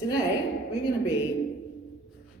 today we're going to be,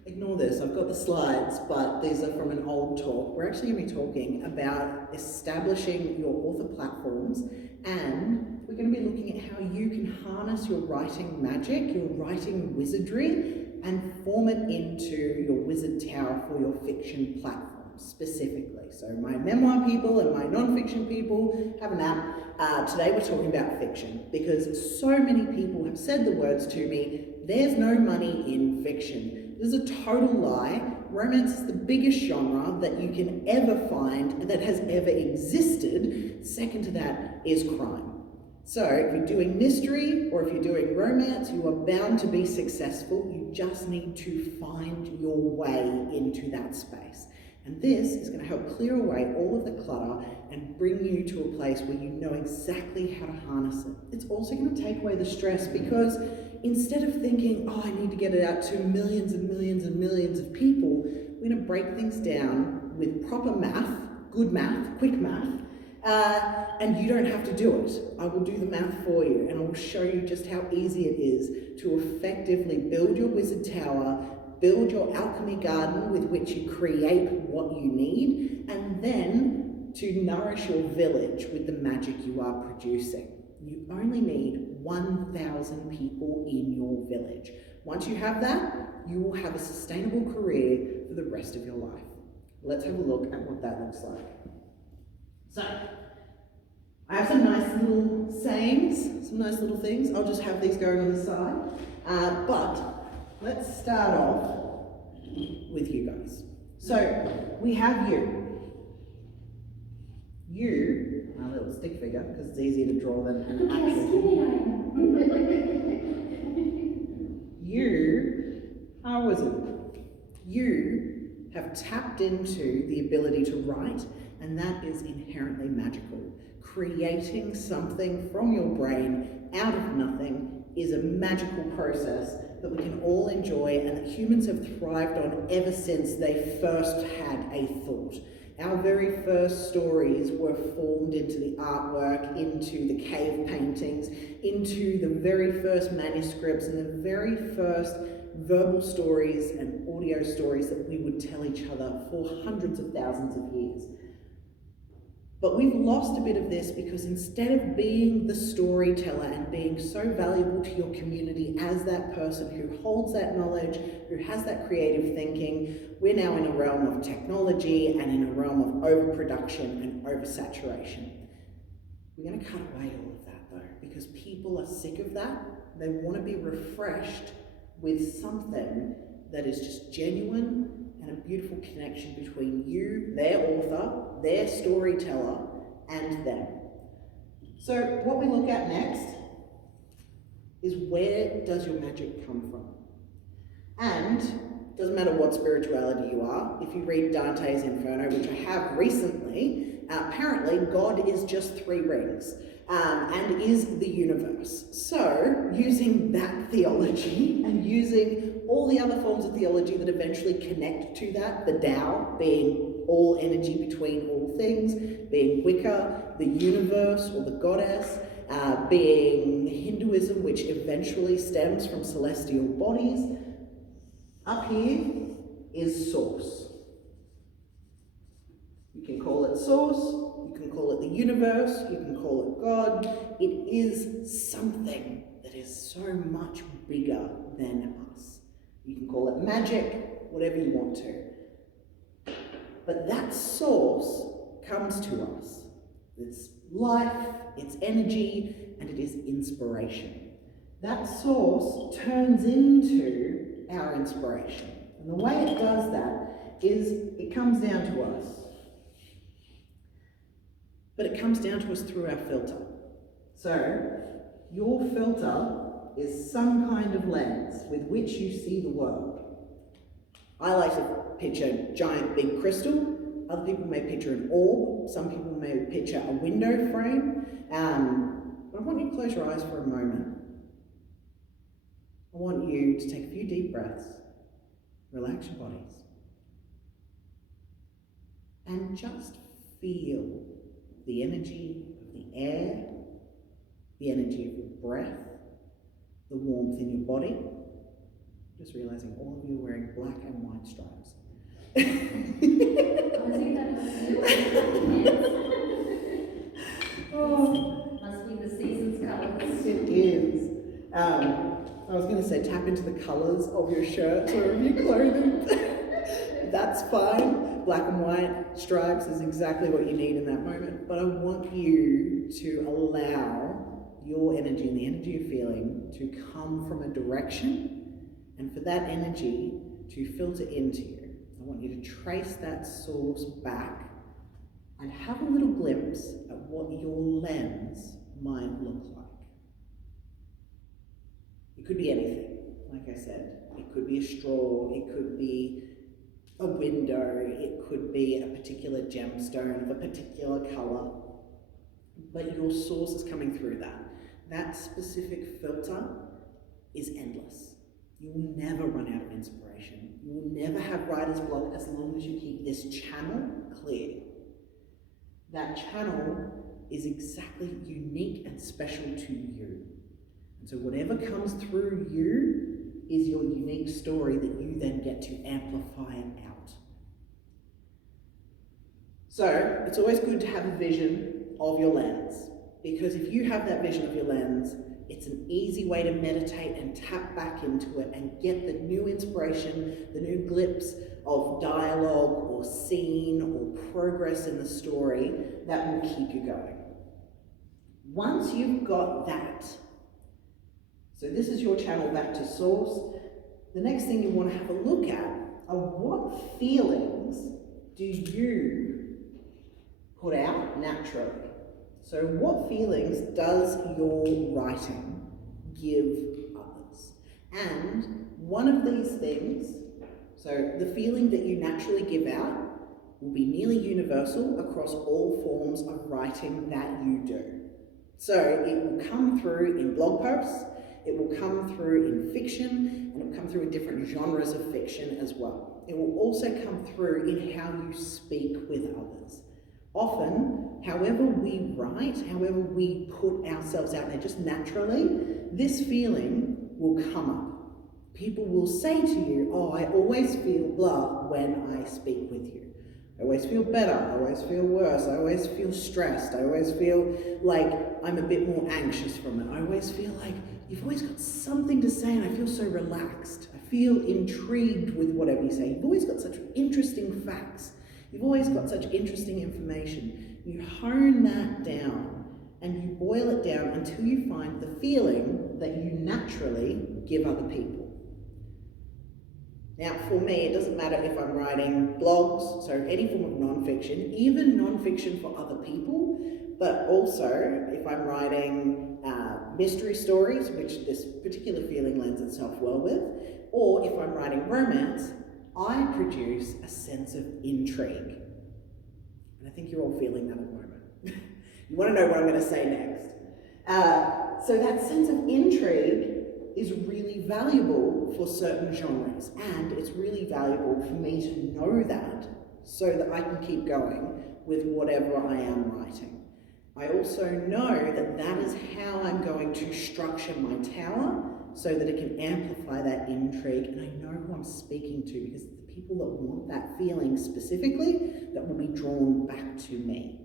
ignore this, I've got the slides, but these are from an old talk. We're actually going to be talking about establishing your author platforms, and we're going to be looking at how you can harness your writing magic, your writing wizardry, and form it into your wizard tower for your fiction platform specifically. So my memoir people and my non-fiction people have a nap. Today we're talking about fiction because so many people have said the words to me, there's no money in fiction. This is a total lie. Romance is the biggest genre that you can ever find that has ever existed. Second to that is crime. So if you're doing mystery or if you're doing romance, you are bound to be successful. You just need to find your way into that space. And this is going to help clear away all of the clutter and bring you to a place where you know exactly how to harness it. It's also going to take away the stress because instead of thinking, oh, I need to get it out to millions and millions and millions of people, we're going to break things down with proper math, good math, quick math, and you don't have to do it. I will do the math for you and I'll show you just how easy it is to effectively build your wizard tower, build your alchemy garden with which you create what you need, and then to nourish your village with the magic you are producing. You only need 1,000 people in your village. Once you have that, you will have a sustainable career for the rest of your life. Let's have a look at what that looks like. So, I have some nice little sayings, some nice little things. I'll just have these going on the side. But let's start off with you guys. So, we have you. You, a little stick figure, because it's easier to draw than an actual. You are a wizard. You have tapped into the ability to write, and that is inherently magical. Creating something from your brain out of nothing is a magical process that we can all enjoy and that humans have thrived on ever since they first had a thought. Our very first stories were formed into the artwork, into the cave paintings, into the very first manuscripts and the very first verbal stories and audio stories that we would tell each other for hundreds of thousands of years. But we've lost a bit of this because instead of being the storyteller and being so valuable to your community as that person who holds that knowledge, who has that creative thinking, we're now in a realm of technology and in a realm of overproduction and oversaturation. We're going to cut away all of that though, because people are sick of that. They want to be refreshed with something that is just genuine and a beautiful connection between you, their author, their storyteller, and them. So what we look at next is where does your magic come from? And it doesn't matter what spirituality you are, if you read Dante's Inferno, which I have recently, apparently God is just 3 rings and is the universe. So using that theology and using all the other forms of theology that eventually connect to that, the Tao being all energy between all things, being Wicca, the universe or the goddess, being Hinduism, which eventually stems from celestial bodies. Up here is source. You can call it source, you can call it the universe, you can call it God. It is something that is so much bigger than us. You can call it magic, whatever you want to. But that source comes to us. It's life, it's energy, and it is inspiration. That source turns into our inspiration. And the way it does that is it comes down to us. But it comes down to us through our filter. So, your filter is some kind of lens with which you see the world. I like to picture a giant big crystal. Other people may picture an orb. Some people may picture a window frame. But I want you to close your eyes for a moment. I want you to take a few deep breaths, relax your bodies, and just feel the energy of the air, the energy of your breath, the warmth in your body, Just realising all of you are wearing black and white stripes. I think that must do it. Oh, must be the season's colours. It is. I was going to say tap into the colours of your shirts or of your clothing. That's fine. Black and white stripes is exactly what you need in that moment. But I want you to allow your energy and the energy you're feeling to come from a direction, and for that energy to filter into you. I want you to trace that source back and have a little glimpse at what your lens might look like. It could be anything, like I said. It could be a straw, it could be a window, it could be a particular gemstone of a particular colour, but your source is coming through that. That specific filter is endless. You will never run out of inspiration. You will never have writer's block as long as you keep this channel clear. That channel is exactly unique and special to you. And so whatever comes through you is your unique story that you then get to amplify out. So it's always good to have a vision of your lens, because if you have that vision of your lens, it's an easy way to meditate and tap back into it and get the new inspiration, the new glimpse of dialogue or scene or progress in the story that will keep you going. Once you've got that, so this is your channel back to source, the next thing you want to have a look at are what feelings do you put out naturally? So what feelings does your writing give others? And one of these things, so the feeling that you naturally give out will be nearly universal across all forms of writing that you do. So it will come through in blog posts, it will come through in fiction, and it will come through in different genres of fiction as well. It will also come through in how you speak with others. Often, however we write, however we put ourselves out there just naturally, this feeling will come up. People will say to you, oh, I always feel blah when I speak with you. I always feel better, I always feel worse, I always feel stressed, I always feel like I'm a bit more anxious from it. I always feel like you've always got something to say and I feel so relaxed. I feel intrigued with whatever you say. You've always got such interesting facts. You've always got such interesting information. You hone that down and you boil it down until you find the feeling that you naturally give other people. Now, for me, it doesn't matter if I'm writing blogs, so any form of non-fiction, even non-fiction for other people, but also if I'm writing mystery stories, which this particular feeling lends itself well with, or if I'm writing romance, I produce a sense of intrigue. And I think you're all feeling that at the moment. You want to know what I'm going to say next. So that sense of intrigue is really valuable for certain genres, and it's really valuable for me to know that so that I can keep going with whatever I am writing. I also know that that is how I'm going to structure my tower so that it can amplify that intrigue, and I know who I'm speaking to because it's the people that want that feeling specifically that will be drawn back to me.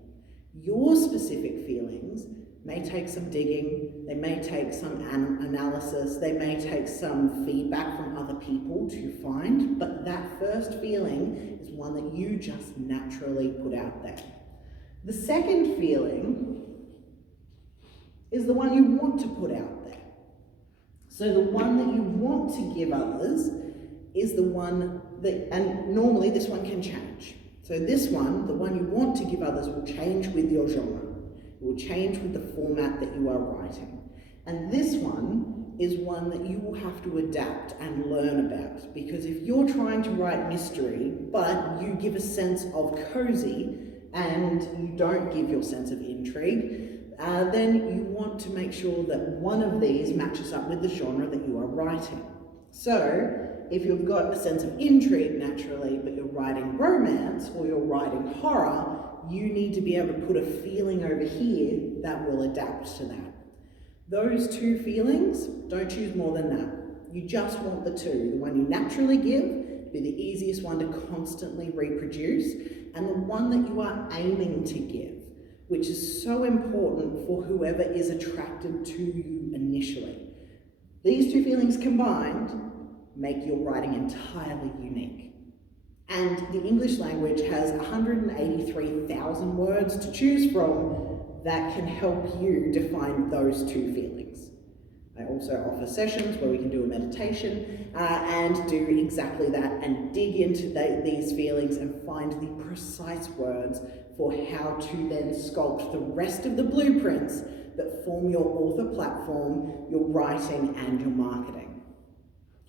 Your specific feelings may take some digging, they may take some analysis, they may take some feedback from other people to find, but that first feeling is one that you just naturally put out there. The second feeling is the one you want to put out there. So the one that you want to give others is the one that, and normally this one can change. So this one, the one you want to give others, will change with your genre. It will change with the format that you are writing. And this one is one that you will have to adapt and learn about, because if you're trying to write mystery, but you give a sense of cozy and you don't give your sense of intrigue, then you want to make sure that one of these matches up with the genre that you are writing. So if you've got a sense of intrigue naturally, but you're writing romance or you're writing horror, you need to be able to put a feeling over here that will adapt to that. Those two feelings, don't choose more than that. You just want the two, the one you naturally give, be the easiest one to constantly reproduce, and the one that you are aiming to give, which is so important for whoever is attracted to you initially. These two feelings combined make your writing entirely unique. And the English language has 183,000 words to choose from that can help you define those two feelings. I also offer sessions where we can do a meditation and do exactly that and dig into these feelings and find the precise words for how to then sculpt the rest of the blueprints that form your author platform, your writing, and your marketing.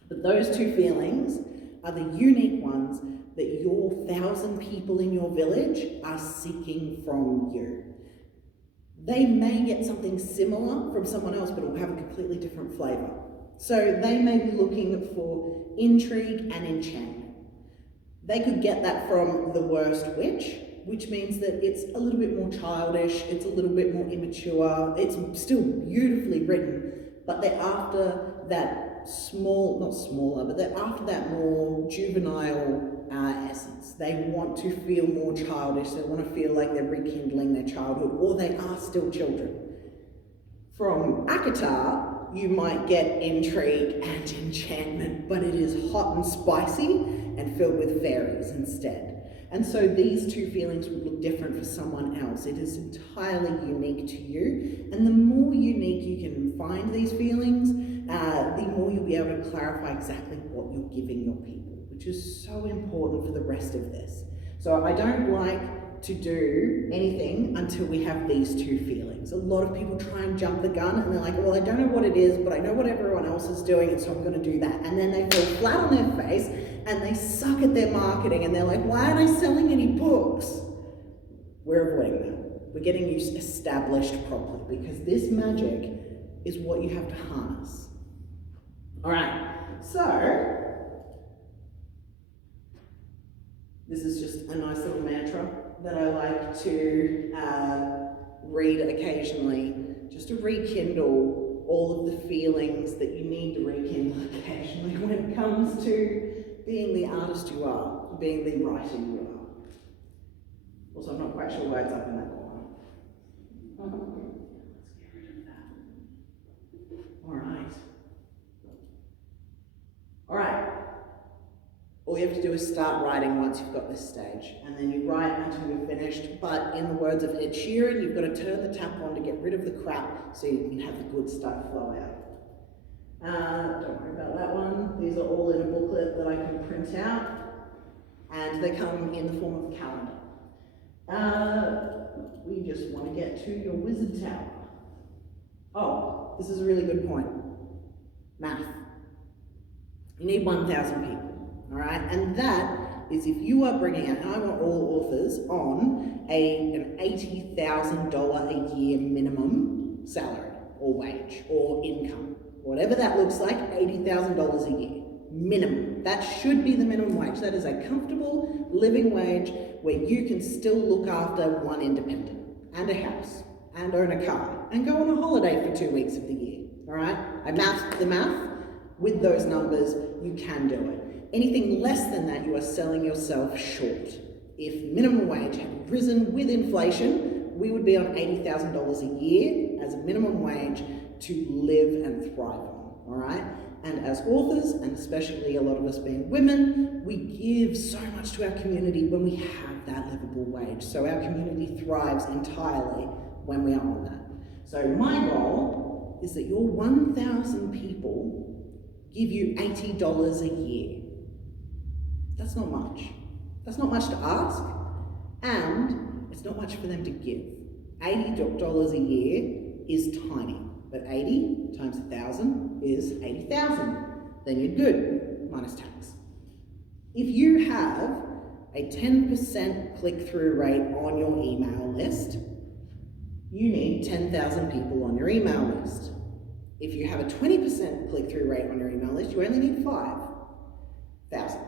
But those two feelings are the unique ones that your 1,000 people in your village are seeking from you. They may get something similar from someone else, but it will have a completely different flavour. So they may be looking for intrigue and enchantment. They could get that from The Worst Witch, which means that it's a little bit more childish, it's a little bit more immature, it's still beautifully written, but they're after that they're after that more juvenile essence. They want to feel more childish, they want to feel like they're rekindling their childhood, or they are still children. From Akatar, you might get intrigue and enchantment, but it is hot and spicy and filled with fairies instead. And so these two feelings would look different for someone else. It is entirely unique to you. And the more unique you can find these feelings, the more you'll be able to clarify exactly what you're giving your people, which is so important for the rest of this. So I don't like to do anything until we have these two feelings. A lot of people try and jump the gun and they're like, well, I don't know what it is, but I know what everyone else is doing, and so I'm going to do that. And then they fall flat on their face and they suck at their marketing and they're like, why aren't I selling any books? We're avoiding that. We're getting you established properly, because this magic is what you have to harness. All right, so this is just a nice little mantra that I like to read occasionally, just to rekindle all of the feelings that you need to rekindle occasionally when it comes to being the artist you are, being the writer you are. Also, I'm not quite sure why it's up in that corner. Let's get rid of that. All right. All right. All you have to do is start writing once you've got this stage, and then you write until you're finished. But in the words of Ed Sheeran, you've got to turn the tap on to get rid of the crap so you can have the good stuff flow out. Don't worry about that one. These are all in a booklet that I can print out, and they come in the form of a calendar. We just want to get to your wizard tower. Oh, this is a really good point. Math. You need 1,000 people, all right? And that is if you are bringing out, and I want all authors on an $80,000 a year minimum salary or wage or income. Whatever that looks like, $80,000 a year, minimum. That should be the minimum wage. That is a comfortable living wage where you can still look after one independent and a house and own a car and go on a holiday for 2 weeks of the year, all right? I mathed the math. With those numbers, you can do it. Anything less than that, you are selling yourself short. If minimum wage had risen with inflation, we would be on $80,000 a year as a minimum wage to live and thrive on, all right? And as authors, and especially a lot of us being women, we give so much to our community when we have that livable wage. So our community thrives entirely when we are on that. So my goal is that your 1,000 people give you $80 a year. That's not much. That's not much to ask, and it's not much for them to give. $80 a year is tiny, but 80 times 1,000 is 80,000. Then you're good, minus tax. If you have a 10% click-through rate on your email list, you need 10,000 people on your email list. If you have a 20% click-through rate on your email list, you only need 5,000.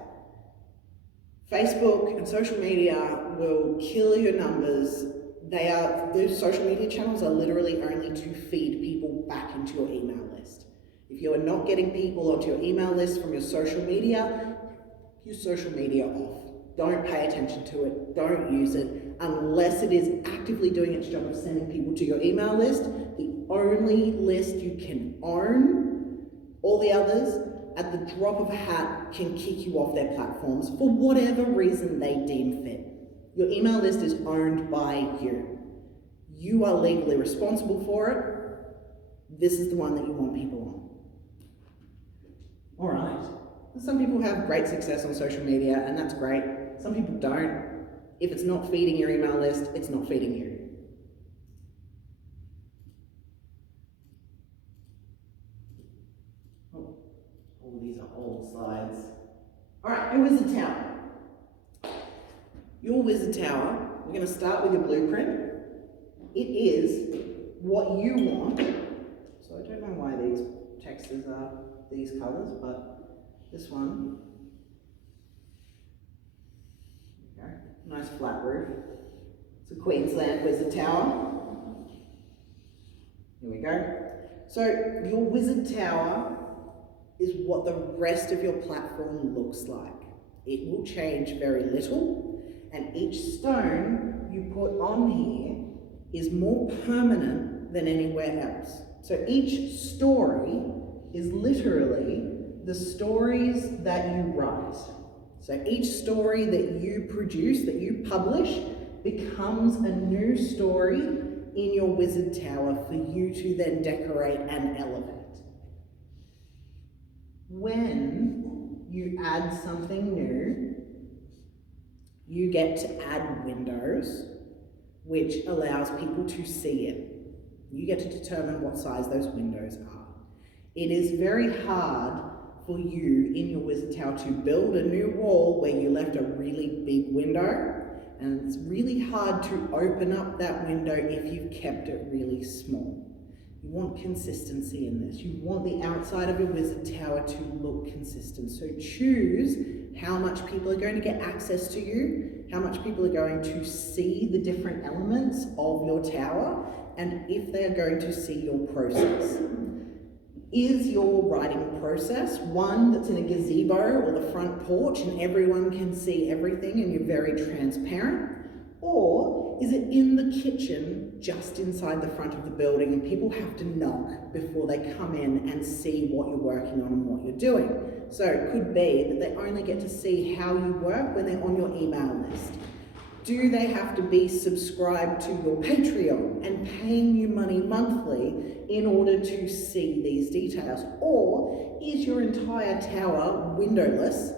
Facebook and social media will kill your numbers. Those social media channels are literally only to feed people back into your email list. If you are not getting people onto your email list from your social media off. Don't pay attention to it, don't use it, unless it is actively doing its job of sending people to your email list. The only list you can own, all the others, at the drop of a hat, can kick you off their platforms for whatever reason they deem fit. Your email list is owned by you. You are legally responsible for it. This is the one that you want people on. All right. Some people have great success on social media, and that's great. Some people don't. If it's not feeding your email list, it's not feeding you. Oh, these are old slides. All right, your wizard tower. Your wizard tower, we're going to start with your blueprint. It is what you want. So I don't know why these textures are these colors, but this one, okay, nice flat roof. It's a Queensland wizard tower. Here we go. So your wizard tower is what the rest of your platform looks like. It will change very little, and each stone you put on here is more permanent than anywhere else. So each story is literally the stories that you write. So each story that you produce, that you publish, becomes a new story in your wizard tower for you to then decorate and elevate. When you add something new, you get to add windows, which allows people to see it. You get to determine what size those windows are. It is very hard for you in your wizard tower to build a new wall where you left a really big window, and it's really hard to open up that window if you've kept it really small. You want consistency in this. You want the outside of your wizard tower to look consistent. So choose how much people are going to get access to you, how much people are going to see the different elements of your tower, and if they are going to see your process. Is your writing process one that's in a gazebo or the front porch and everyone can see everything and you're very transparent? Or is it in the kitchen just inside the front of the building and people have to knock before they come in and see what you're working on and what you're doing? So it could be that they only get to see how you work when they're on your email list. Do they have to be subscribed to your Patreon and paying you money monthly in order to see these details? Or is your entire tower windowless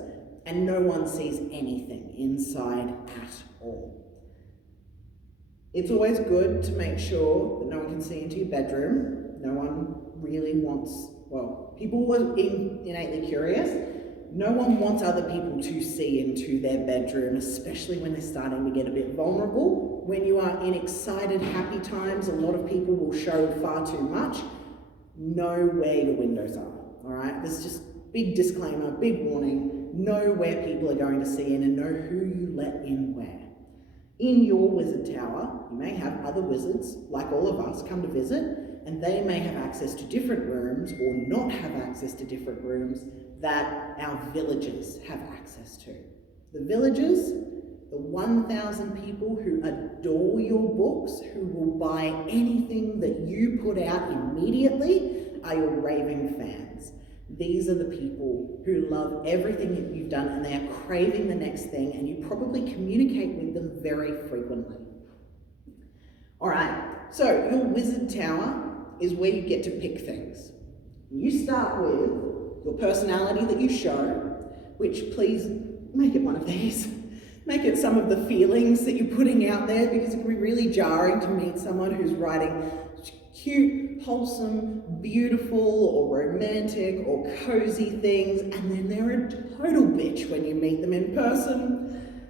and no one sees anything inside at all? It's always good to make sure that no one can see into your bedroom. No one really wants, well, people are innately curious. No one wants other people to see into their bedroom, especially when they're starting to get a bit vulnerable. When you are in excited, happy times, a lot of people will show far too much. Know where your windows are, all right? There's just big disclaimer, big warning. Know where people are going to see in and know who you let in where. In your wizard tower, you may have other wizards, like all of us, come to visit, and they may have access to different rooms or not have access to different rooms that our villagers have access to. The villagers, the 1,000 people who adore your books, who will buy anything that you put out immediately, are your raving fans. These are the people who love everything that you've done and they are craving the next thing, and you probably communicate with them very frequently. All right, so your wizard tower is where you get to pick things. You start with your personality that you show, which please make it one of these. Make it some of the feelings that you're putting out there, because it can be really jarring to meet someone who's writing cute, wholesome, beautiful, or romantic, or cozy things, and then they're a total bitch when you meet them in person.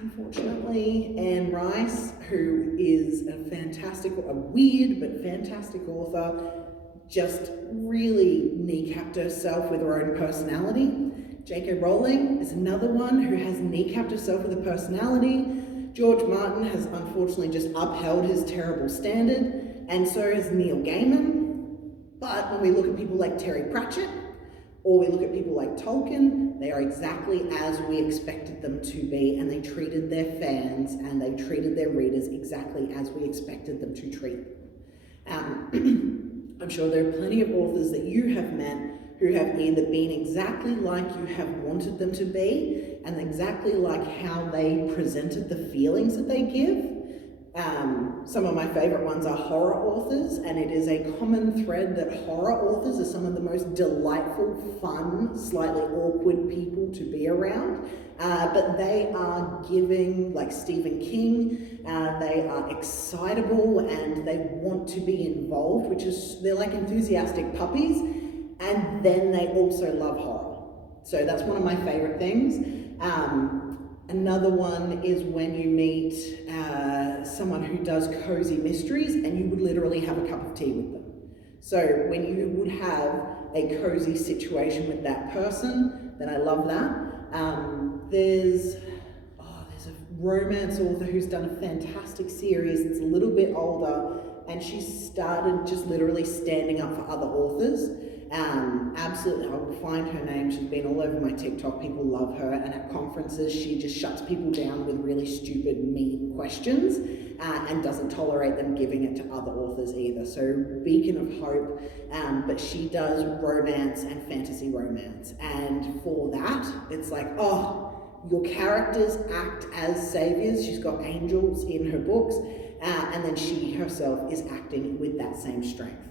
Unfortunately, Anne Rice, who is a weird but fantastic author, just really kneecapped herself with her own personality. J.K. Rowling is another one who has kneecapped herself with a personality. George Martin has unfortunately just upheld his terrible standard, and so has Neil Gaiman. But when we look at people like Terry Pratchett, or we look at people like Tolkien, they are exactly as we expected them to be, and they treated their fans and they treated their readers exactly as we expected them to treat them. I'm sure there are plenty of authors that you have met who have either been exactly like you have wanted them to be and exactly like how they presented the feelings that they give. Some of my favourite ones are horror authors, and it is a common thread that horror authors are some of the most delightful, fun, slightly awkward people to be around. But they are giving, like Stephen King, they are excitable and they want to be involved, which is, they're like enthusiastic puppies, and then they also love horror. So that's one of my favourite things. Another one is when you meet someone who does cozy mysteries and you would literally have a cup of tea with them. So when you would have a cozy situation with that person, then I love that. There's a romance author who's done a fantastic series. It's a little bit older, and she started just literally standing up for other authors. Absolutely, I will find her name. She's been all over my TikTok. People love her, and at conferences she just shuts people down with really stupid, mean questions and doesn't tolerate them giving it to other authors either. So beacon of hope, but she does romance and fantasy romance, and for that it's like, oh, your characters act as saviors. She's got angels in her books, and then she herself is acting with that same strength.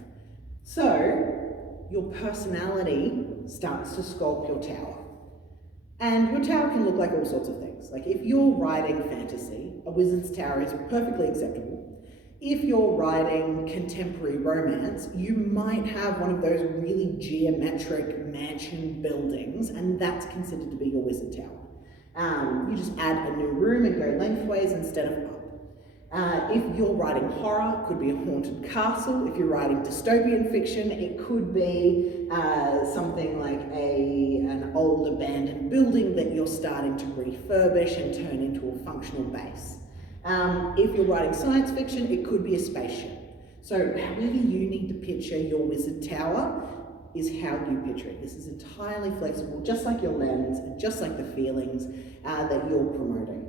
So your personality starts to sculpt your tower. And your tower can look like all sorts of things. Like if you're writing fantasy, a wizard's tower is perfectly acceptable. If you're writing contemporary romance, you might have one of those really geometric mansion buildings, and that's considered to be your wizard tower. You just add a new room and go lengthways instead of up. If you're writing horror, it could be a haunted castle. If you're writing dystopian fiction, it could be something like an old abandoned building that you're starting to refurbish and turn into a functional base. If you're writing science fiction, it could be a spaceship. So however you need to picture your wizard tower is how you picture it. This is entirely flexible, just like your lens and just like the feelings that you're promoting.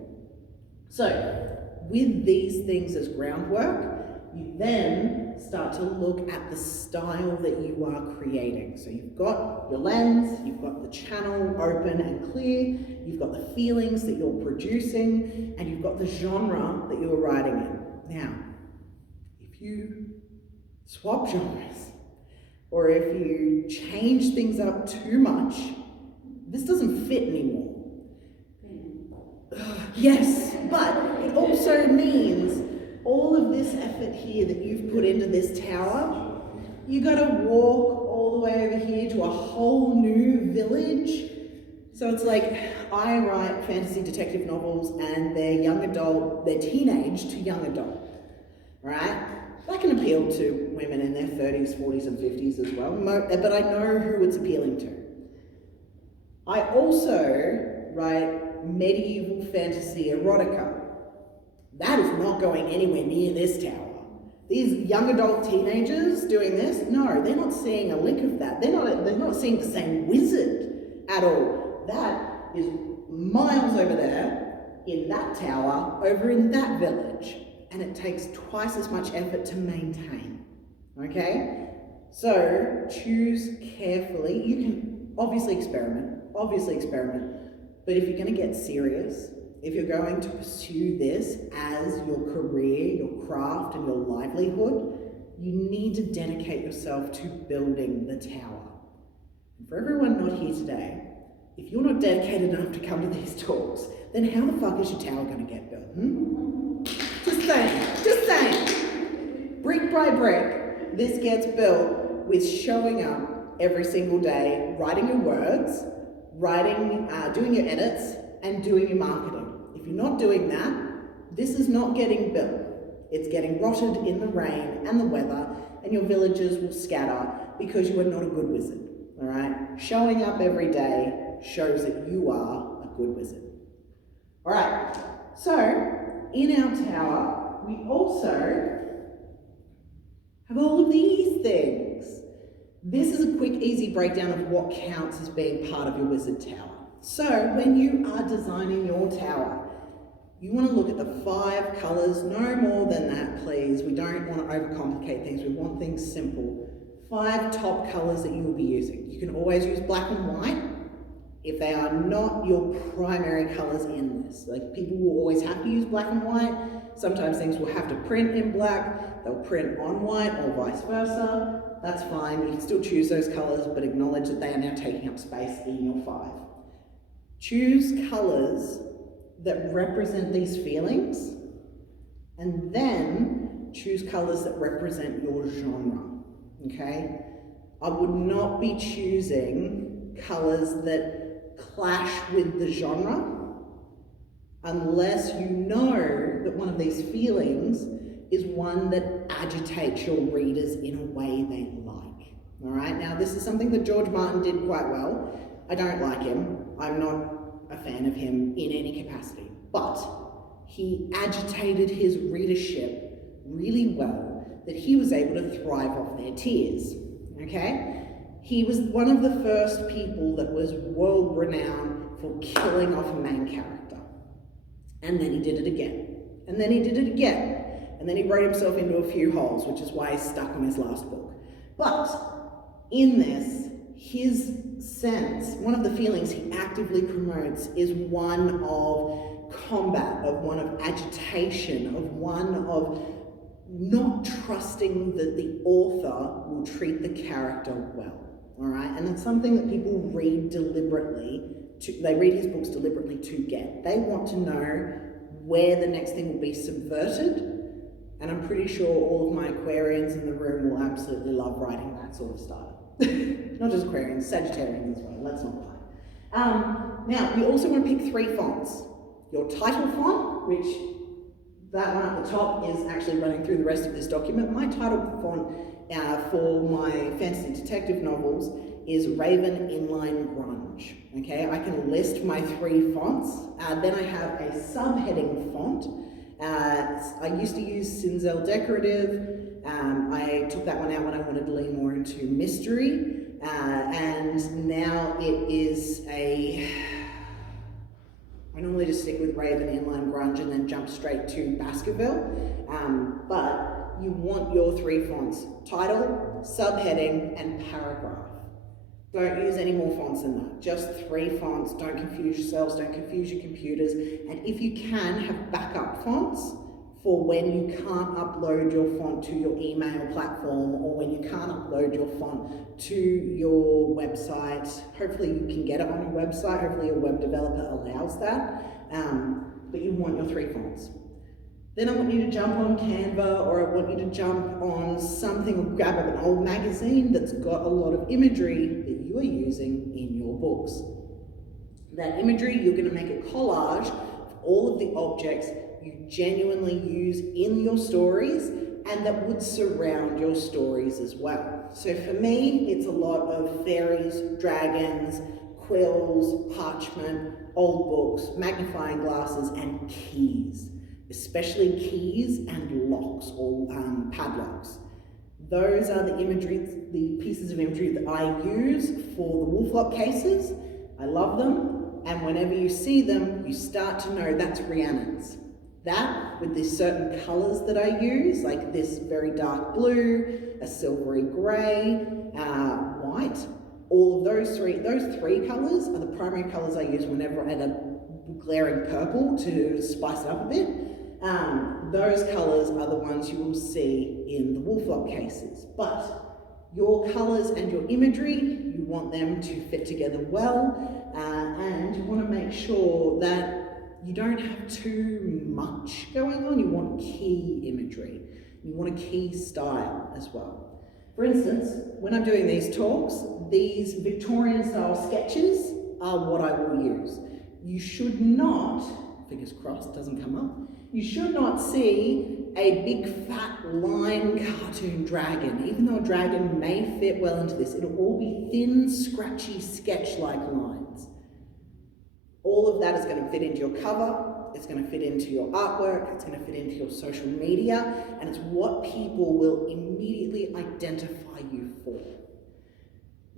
So with these things as groundwork, you then start to look at the style that you are creating. So you've got your lens, you've got the channel open and clear, you've got the feelings that you're producing, and you've got the genre that you're writing in. Now, if you swap genres, or if you change things up too much, this doesn't fit anymore. Yes, but it also means all of this effort here that you've put into this tower, you gotta walk all the way over here to a whole new village. So it's like, I write fantasy detective novels and they're young adult, they're teenage to young adult, right? That can appeal to women in their 30s, 40s and 50s as well, but I know who it's appealing to. I also write medieval fantasy erotica. That is not going anywhere near this tower. These young adult teenagers doing this, no, they're not seeing a lick of that. They're not seeing the same wizard at all. That is miles over there in that tower, over in that village, and it takes twice as much effort to maintain. Okay? So choose carefully. You can obviously experiment, but if you're going to get serious, if you're going to pursue this as your career, your craft, and your livelihood, you need to dedicate yourself to building the tower. And for everyone not here today, if you're not dedicated enough to come to these talks, then how the fuck is your tower going to get built? Just saying. Brick by brick, this gets built with showing up every single day, writing your words, doing your edits, and doing your marketing. If you're not doing that, this is not getting built. It's getting rotted in the rain and the weather, and your villagers will scatter because you are not a good wizard, all right? Showing up every day shows that you are a good wizard. All right, so in our tower, we also have all of these things. This is a quick, easy breakdown of what counts as being part of your wizard tower. So when you are designing your tower, you want to look at the 5 colours, no more than that, please. We don't want to overcomplicate things. We want things simple. 5 top colours that you will be using. You can always use black and white if they are not your primary colours in this. Like, people will always have to use black and white. Sometimes things will have to print in black. They'll print on white or vice versa. That's fine. You can still choose those colours, but acknowledge that they are now taking up space in your 5. Choose colours that represent these feelings, and then choose colours that represent your genre, okay? I would not be choosing colours that clash with the genre unless you know that one of these feelings is one that agitates your readers in a way they like, all right? Now, this is something that George Martin did quite well. I don't like him. I'm not a fan of him in any capacity, but he agitated his readership really well that he was able to thrive off their tears, okay? He was one of the first people that was world renowned for killing off a main character. And then he did it again. And then he did it again. And then he wrote himself into a few holes, which is why he's stuck on his last book. But in this, his sense, one of the feelings he actively promotes is one of combat, of one of agitation, of one of not trusting that the author will treat the character well, all right? And that's something that people read deliberately, they read his books deliberately to get. They want to know where the next thing will be subverted, and I'm pretty sure all of my Aquarians in the room will absolutely love writing that sort of style. Not just Aquarians, Sagittarians as well, let's not lie. Now, we also want to pick 3 fonts. Your title font, which that one at the top is actually running through the rest of this document. My title font for my fantasy detective novels is Raven Inline Grunge. Okay, I can list my 3 fonts. Then I have a subheading font. I used to use Cinzel Decorative. I took that one out when I wanted to lean more into mystery, and now it is I normally just stick with Raven Inline Grunge and then jump straight to Baskerville, but you want your 3 fonts: title, subheading, and paragraph. Don't use any more fonts than that. Just 3 fonts. Don't confuse yourselves, don't confuse your computers, and if you can, have backup fonts for when you can't upload your font to your email platform, or when you can't upload your font to your website. Hopefully you can get it on your website, hopefully your web developer allows that, but you want your 3 fonts. Then I want you to jump on Canva, or I want you to jump on something, or grab up an old magazine that's got a lot of imagery that you are using in your books. That imagery, you're going to make a collage of all of the objects you genuinely use in your stories and that would surround your stories as well. So for me, it's a lot of fairies, dragons, quills, parchment, old books, magnifying glasses, and keys, especially keys and locks or padlocks. Those are the imagery, the pieces of imagery that I use for the wolf lock cases. I love them, and whenever you see them, you start to know that's Rhiannon's. That, with these certain colours that I use, like this very dark blue, a silvery grey, white, all of those three colours are the primary colours I use whenever I add a glaring purple to spice it up a bit. Those colours are the ones you will see in the wolf lock cases. But your colours and your imagery, you want them to fit together well, and you want to make sure that you don't have too much going on. You want key imagery. You want a key style as well. For instance, when I'm doing these talks, these Victorian style sketches are what I will use. You should not, fingers crossed, doesn't come up, you should not see a big fat line cartoon dragon. Even though a dragon may fit well into this, it'll all be thin, scratchy, sketch-like lines. All of that is going to fit into your cover, it's going to fit into your artwork, it's going to fit into your social media, and it's what people will immediately identify you for.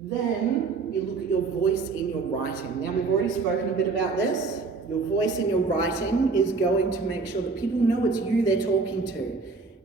Then you look at your voice in your writing. Now, we've already spoken a bit about this. Your voice in your writing is going to make sure that people know it's you they're talking to.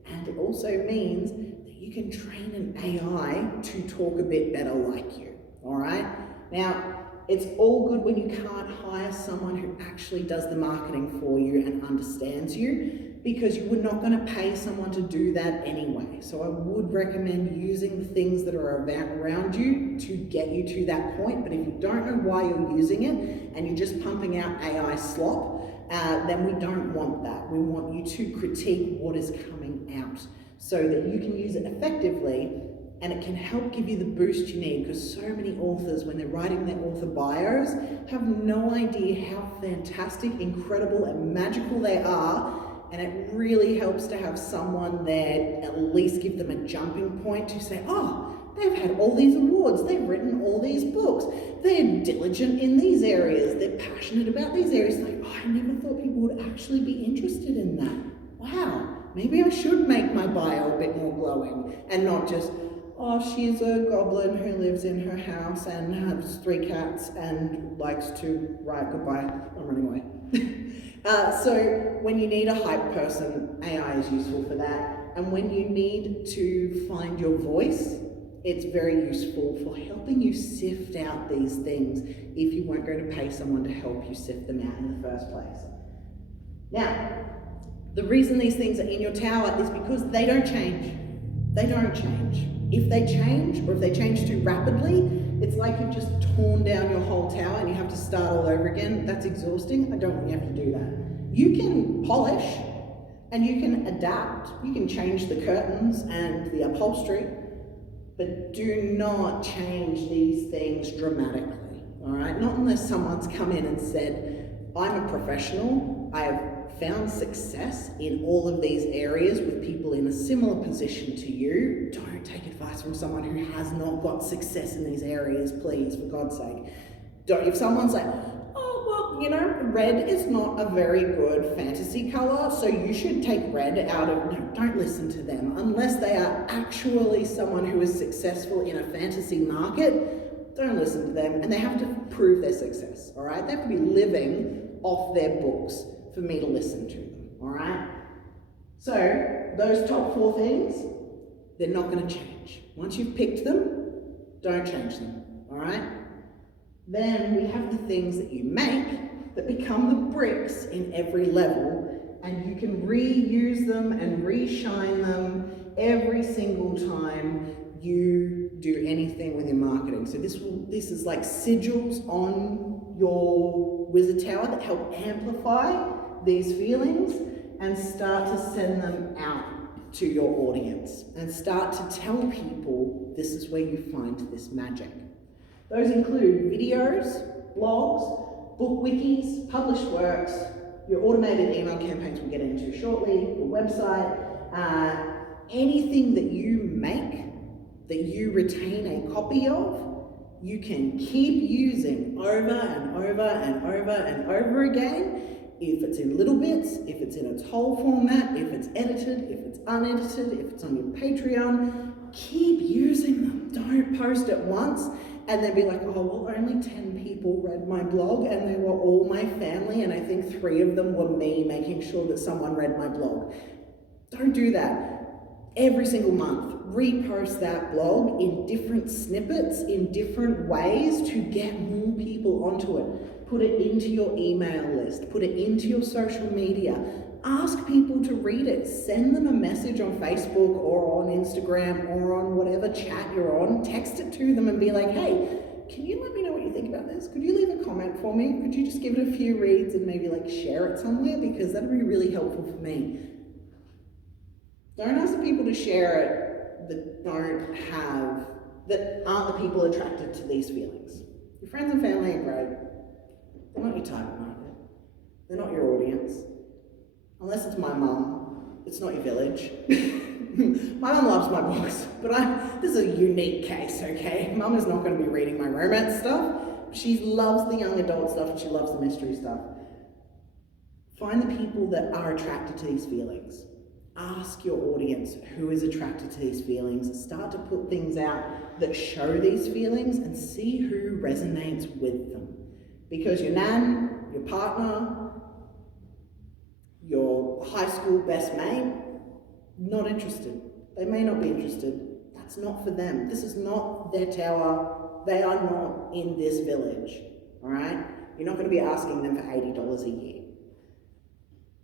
And it also means that you can train an AI to talk a bit better like you, all right? Now, it's all good when you can't hire someone who actually does the marketing for you and understands you, because you were not going to pay someone to do that anyway. So I would recommend using the things that are around you to get you to that point. But if you don't know why you're using it and you're just pumping out AI slop, then we don't want that. We want you to critique what is coming out so that you can use it effectively, and it can help give you the boost you need, because so many authors, when they're writing their author bios, have no idea how fantastic, incredible, and magical they are. And it really helps to have someone there at least give them a jumping point to say, oh, they've had all these awards, they've written all these books, they're diligent in these areas, they're passionate about these areas. Like, oh, I never thought people would actually be interested in that. Wow, maybe I should make my bio a bit more glowing and not just, oh, she's a goblin who lives in her house and has 3 cats and likes to write goodbye. I'm running away. So when you need a hype person, AI is useful for that. And when you need to find your voice, it's very useful for helping you sift out these things if you weren't going to pay someone to help you sift them out in the first place. Now, the reason these things are in your tower is because they don't change. They don't change. If they change, or if they change too rapidly, it's like you've just torn down your whole tower and you have to start all over again. That's exhausting. I don't want you to have to do that. You can polish and you can adapt. You can change the curtains and the upholstery, but do not change these things dramatically, all right? Not unless someone's come in and said, I'm a professional, I have found success in all of these areas with people in a similar position to you. Don't take advice from someone who has not got success in these areas, please, for God's sake. If someone's like, oh, well, you know, red is not a very good fantasy color, so you should take red out of, no, don't listen to them. Unless they are actually someone who is successful in a fantasy market, don't listen to them, and they have to prove their success, all right? They have to be living off their books for me to listen to them, all right? So those top 4 things, they're not going to change. Once you've picked them, don't change them, all right? Then we have the things that you make that become the bricks in every level, and you can reuse them and reshine them every single time you do anything with your marketing. So this is like sigils on your wizard tower that help amplify these feelings and start to send them out to your audience and start to tell people this is where you find this magic. Those include videos, blogs, book wikis, published works, your automated email campaigns we'll get into shortly, your website, anything that you make that you retain a copy of, you can keep using over and over and over and over again. If it's in little bits, if it's in its whole format, if it's edited, if it's unedited, if it's on your Patreon, keep using them. Don't post it once and then be like, oh, well, only 10 people read my blog and they were all my family and I think 3 of them were me making sure that someone read my blog. Don't do that. Every single month, repost that blog in different snippets, in different ways to get more people onto it. Put it into your email list, put it into your social media. Ask people to read it. Send them a message on Facebook or on Instagram or on whatever chat you're on. Text it to them and be like, hey, can you let me know what you think about this? Could you leave a comment for me? Could you just give it a few reads and maybe like share it somewhere? Because that'd be really helpful for me. Don't ask the people to share it that aren't the people attracted to these feelings. Your friends and family are great. They're not your target market. They're not your audience. Unless it's my mum, it's not your village. My mum loves my books, but this is a unique case, okay? Mum is not going to be reading my romance stuff. She loves the young adult stuff and she loves the mystery stuff. Find the people that are attracted to these feelings Ask your audience who is attracted to these feelings. Start to put things out that show these feelings and see who resonates with them. Because your nan, your partner, your high school best mate, not interested. They may not be interested. That's not for them. This is not their tower. They are not in this village, all right? You're not going to be asking them for $80 a year.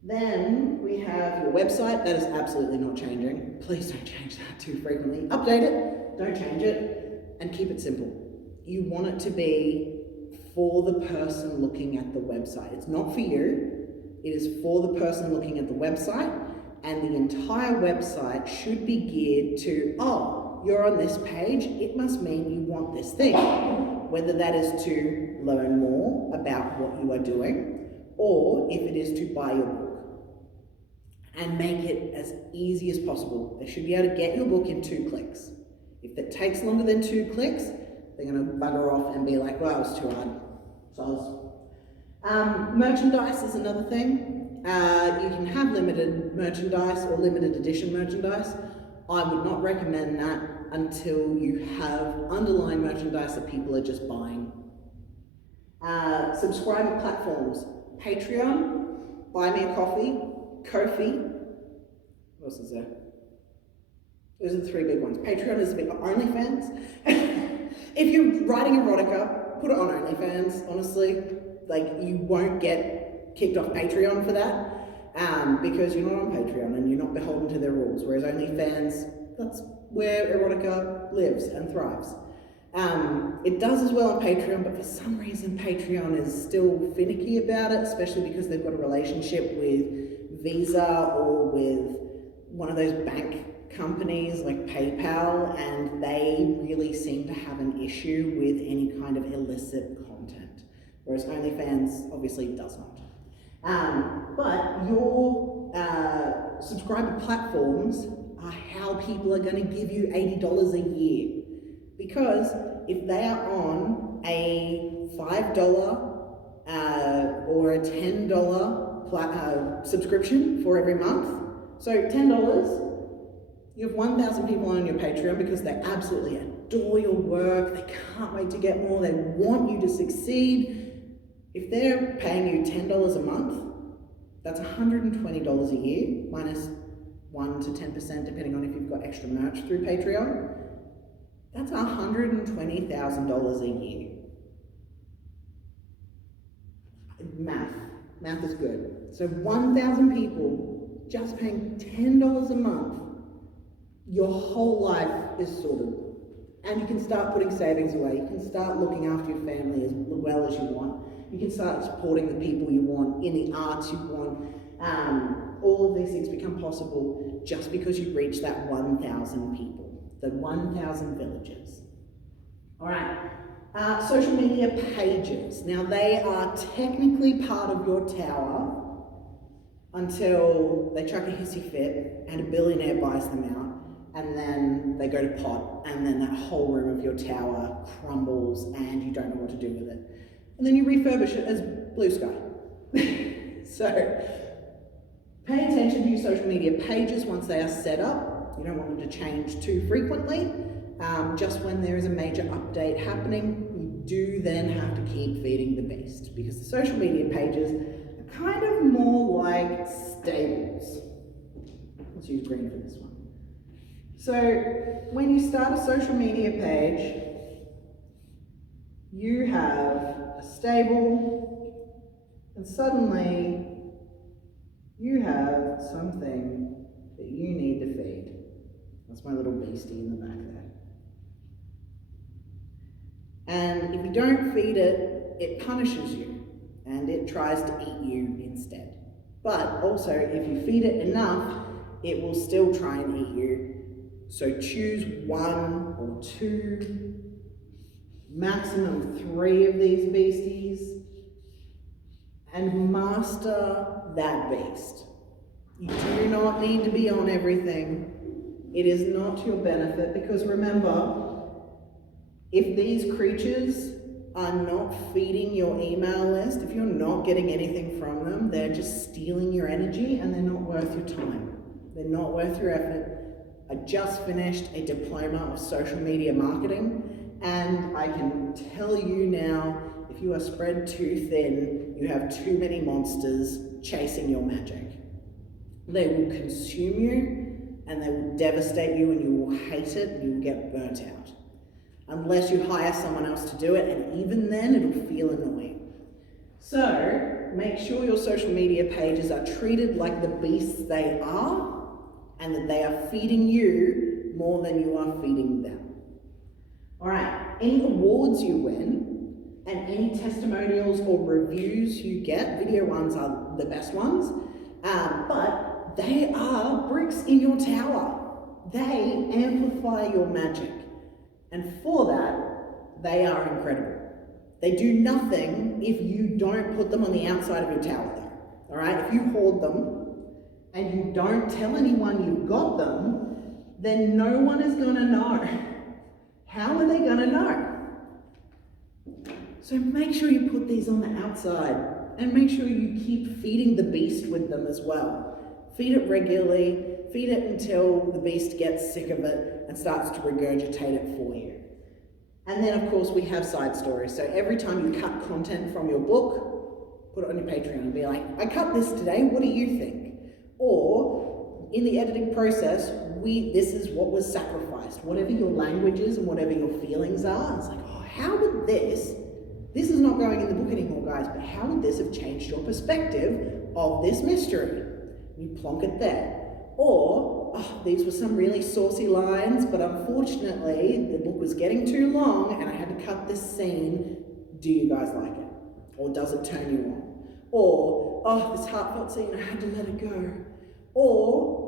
Then we have your website. That is absolutely not changing. Please don't change that too frequently. Update it, don't change it, and keep it simple. You want it to be for the person looking at the website. It's not for you. It is for the person looking at the website, and the entire website should be geared to, oh, you're on this page, it must mean you want this thing. Whether that is to learn more about what you are doing, or if it is to buy your book. And make it as easy as possible. They should be able to get your book in 2 clicks. If it takes longer than 2 clicks, they're going to bugger off and be like, well, it was too hard. Merchandise is another thing. You can have limited merchandise or limited edition merchandise. I would not recommend that until you have underlying merchandise that people are just buying. Subscriber platforms, Patreon, Buy Me a Coffee, Ko-fi, what else is there? Those are the 3 big ones. Patreon is a big one. OnlyFans. If you're writing erotica, put it on OnlyFans, honestly. Like, you won't get kicked off Patreon for that, because you're not on Patreon and you're not beholden to their rules, whereas OnlyFans, that's where erotica lives and thrives. It does as well on Patreon, but for some reason Patreon is still finicky about it, especially because they've got a relationship with Visa or with one of those bank companies like PayPal, and they really seem to have an issue with any kind of illicit content, whereas OnlyFans obviously does not. But your subscriber platforms are how people are going to give you $80 a year. Because if they are on a $5 or a $10 subscription for every month, so $10, you have 1,000 people on your Patreon because they absolutely adore your work, they can't wait to get more, they want you to succeed. If they're paying you $10 a month, that's $120 a year, minus 1 to 10% depending on if you've got extra merch through Patreon. That's $120,000 a year. Math is good. So 1,000 people just paying $10 a month, your whole life is sorted. And you can start putting savings away. You can start looking after your family as well as you want. You can start supporting the people you want, in the arts you want. All of these things become possible just because you reach that 1,000 people, the 1,000 villagers. All right, social media pages. Now they are technically part of your tower until they chuck a hissy fit and a billionaire buys them out, and then they go to pot, and then that whole room of your tower crumbles and you don't know what to do with it. And then you refurbish it as blue sky. So pay attention to your social media pages once they are set up. You don't want them to change too frequently. Just when there is a major update happening, you do then have to keep feeding the beast, because the social media pages are kind of more like stables. Let's use green for this one. So when you start a social media page, you have a stable, and suddenly you have something that you need to feed. That's my little beastie in the back there. And if you don't feed it, it punishes you and it tries to eat you instead. But also, if you feed it enough, it will still try and eat you. So choose 1 or 2, maximum 3 of these beasties, and master that beast. You do not need to be on everything. It is not to your benefit, because remember, if these creatures are not feeding your email list, if you're not getting anything from them, they're just stealing your energy and they're not worth your time. They're not worth your effort. I just finished a diploma of social media marketing, and I can tell you now, if you are spread too thin, you have too many monsters chasing your magic. They will consume you, and they will devastate you, and you will hate it, and you will get burnt out. Unless you hire someone else to do it, and even then it'll feel annoying. So, make sure your social media pages are treated like the beasts they are, and that they are feeding you more than you are feeding them. All right, any awards you win, and any testimonials or reviews you get, video ones are the best ones, but they are bricks in your tower. They amplify your magic. And for that, they are incredible. They do nothing if you don't put them on the outside of your tower though. All right, if you hoard them and you don't tell anyone you've got them, then no one is gonna know. How are they gonna know? So make sure you put these on the outside, and make sure you keep feeding the beast with them as well. Feed it regularly, feed it until the beast gets sick of it and starts to regurgitate it for you. And then of course we have side stories. So every time you cut content from your book, put it on your Patreon and be like, I cut this today, what do you think? Or in the editing process, this is what was sacrificed. Whatever your language is and whatever your feelings are, it's like, oh, how would this is not going in the book anymore, guys, but how would this have changed your perspective of this mystery? You plonk it there. Or, oh, these were some really saucy lines, but unfortunately the book was getting too long and I had to cut this scene. Do you guys like it? Or does it turn you on? Or, oh, this heartfelt scene, I had to let it go. Or,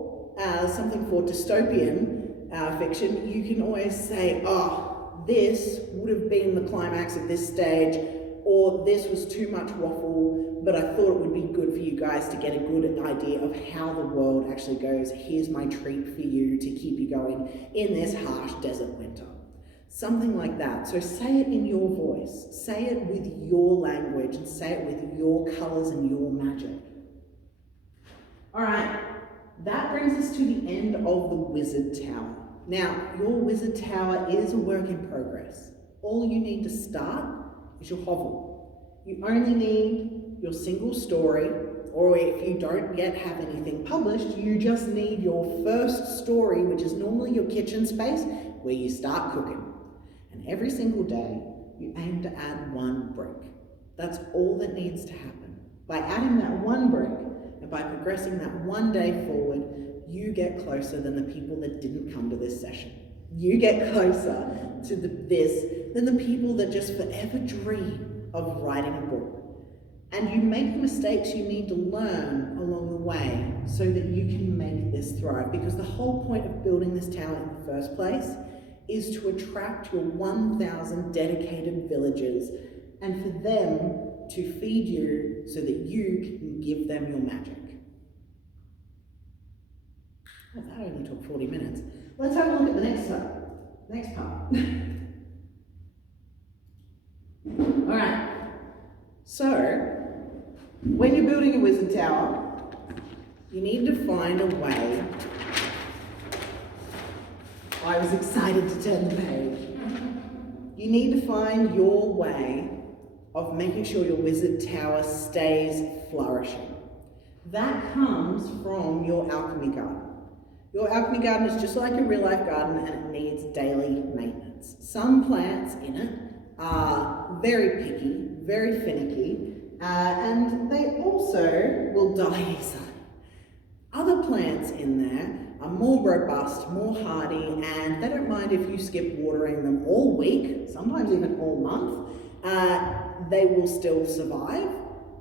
something for dystopian fiction, you can always say, oh, this would have been the climax of this stage, or this was too much waffle, but I thought it would be good for you guys to get a good idea of how the world actually goes. Here's my treat for you to keep you going in this harsh desert winter. Something like that. So say it in your voice, say it with your language, and say it with your colors and your magic. All right, that brings us to the end of the Wizard Tower. Now, your Wizard Tower is a work in progress. All you need to start is your hovel. You only need your single story, or if you don't yet have anything published, you just need your first story, which is normally your kitchen space, where you start cooking. And every single day, you aim to add one brick. That's all that needs to happen. By adding that one brick, and by progressing that one day forward, you get closer than the people that didn't come to this session. You get closer to this than the people that just forever dream of writing a book. And you make the mistakes you need to learn along the way so that you can make this thrive. Because the whole point of building this tower in the first place is to attract your 1,000 dedicated villagers and for them to feed you so that you can give them your magic. Well, that only took 40 minutes. Let's have a look at the next part. All right. So, when you're building a wizard tower, you need to find a way. I was excited to turn the page. You need to find your way of making sure your wizard tower stays flourishing. That comes from your alchemy garden. Your alchemy garden is just like a real life garden and it needs daily maintenance. Some plants in it are very picky, very finicky, and they also will die easily. Other plants in there are more robust, more hardy, and they don't mind if you skip watering them all week, sometimes even all month. They will still survive,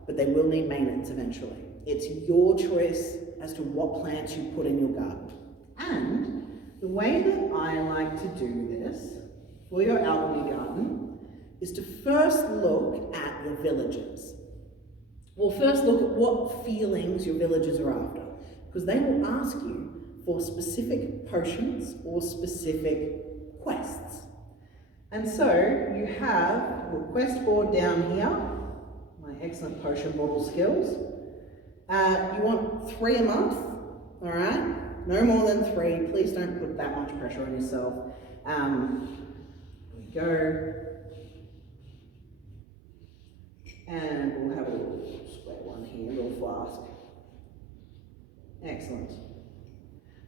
but they will need maintenance eventually. It's your choice as to what plants you put in your garden. And the way that I like to do this for your alchemy garden is to first look at your villagers. Well, first look at what feelings your villagers are after, because they will ask you for specific potions or specific quests. And so you have your quest board down here, my excellent potion bottle skills. You want 3 a month, all right? No more than 3. Please don't put that much pressure on yourself. Here we go. And we'll have a little square one here, a little flask. Excellent.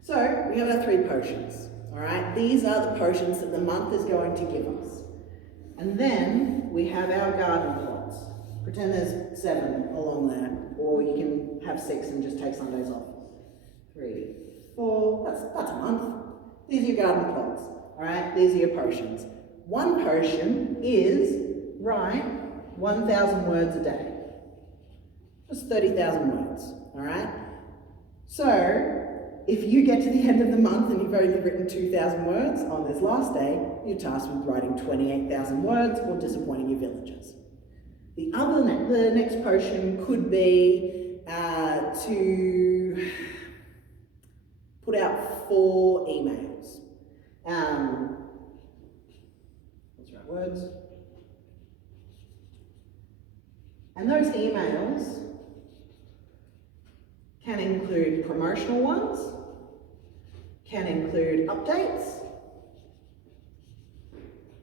So we have our 3 potions, all right? These are the potions that the month is going to give us. And then we have our garden plots. Pretend there's 7 along there, or you can have 6 and just take Sundays off. 3, 4, that's a month. These are your garden plots, all right? These are your potions. One potion is write 1,000 words a day. That's 30,000 words, all right? So, if you get to the end of the month and you've only written 2,000 words on this last day, you're tasked with writing 28,000 words or disappointing your villagers. The next potion could be to put out 4 emails. Let's write words. And those emails can include promotional ones, can include updates,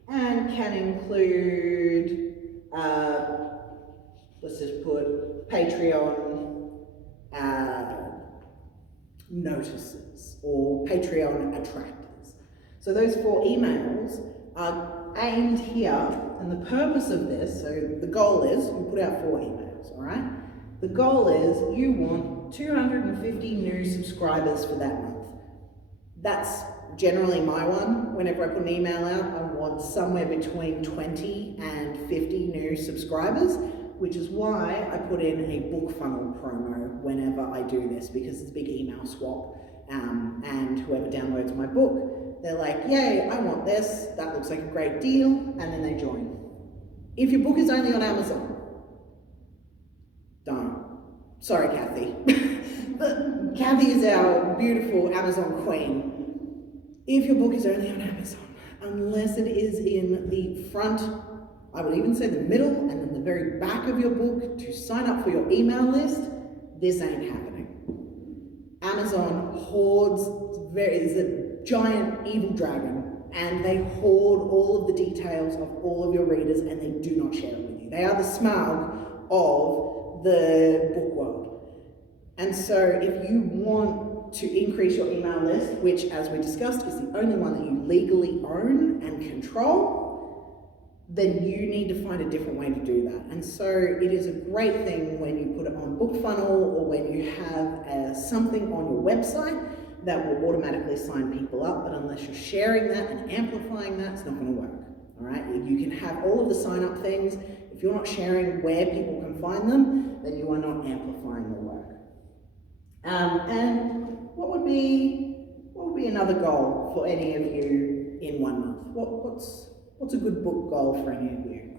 and can include, let's just put Patreon notices or Patreon attractors. So those 4 emails are aimed here, and the purpose of this, so the goal is, you put out 4 emails, all right? The goal is you want 250 new subscribers for that month. That's generally my one. Whenever I put an email out, I want somewhere between 20 and 50 new subscribers, which is why I put in a book funnel promo whenever I do this, because it's a big email swap. And whoever downloads my book, they're like, yay, I want this, that looks like a great deal, and then they join. If your book is only on Amazon, don't. Sorry, Kathy. But Kathy is our beautiful Amazon queen. If your book is only on Amazon, unless it is in the front, I would even say the middle and then the very back of your book to sign up for your email list, this ain't happening. Amazon hoards, is a giant evil dragon, and they hoard all of the details of all of your readers and they do not share it with you. They are the Smaug of the book world. And so if you want to increase your email list, which as we discussed is the only one that you legally own and control, then you need to find a different way to do that. And so it is a great thing when you put it on BookFunnel or when you have something on your website that will automatically sign people up, but unless you're sharing that and amplifying that, it's not going to work. All right, you can have all of the sign up things. If you're not sharing where people can find them, then you are not amplifying the work. And what would be another goal for any of you in 1 month? What's a good book goal for any of you?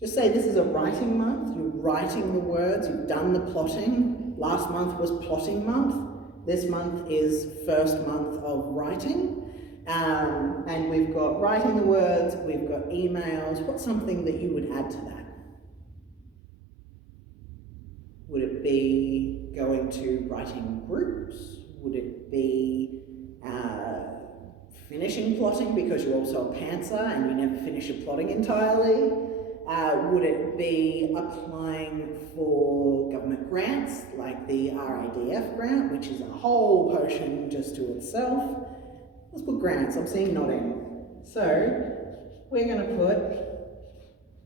Just say this is a writing month. You're writing the words. You've done the plotting. Last month was plotting month. This month is first month of writing. And we've got writing the words, we've got emails. What's something that you would add to that? Would it be going to writing groups? Would it be finishing plotting because you're also a pantser and you never finish your plotting entirely? Would it be applying for government grants like the RADF grant, which is a whole potion just to itself? Let's put grants. I'm seeing nodding. So we're going to put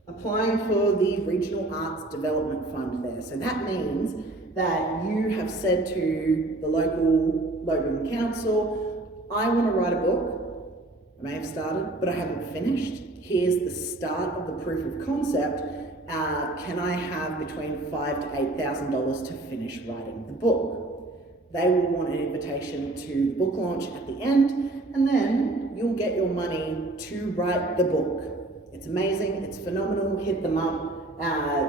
applying for the Regional Arts Development Fund there. So that means that you have said to the local Logan Council, I want to write a book. I may have started, but I haven't finished. Here's the start of the proof of concept. Can I have between $5,000 to $8,000 to finish writing the book? They will want an invitation to the book launch at the end, and then you'll get your money to write the book. It's amazing, it's phenomenal, hit them up.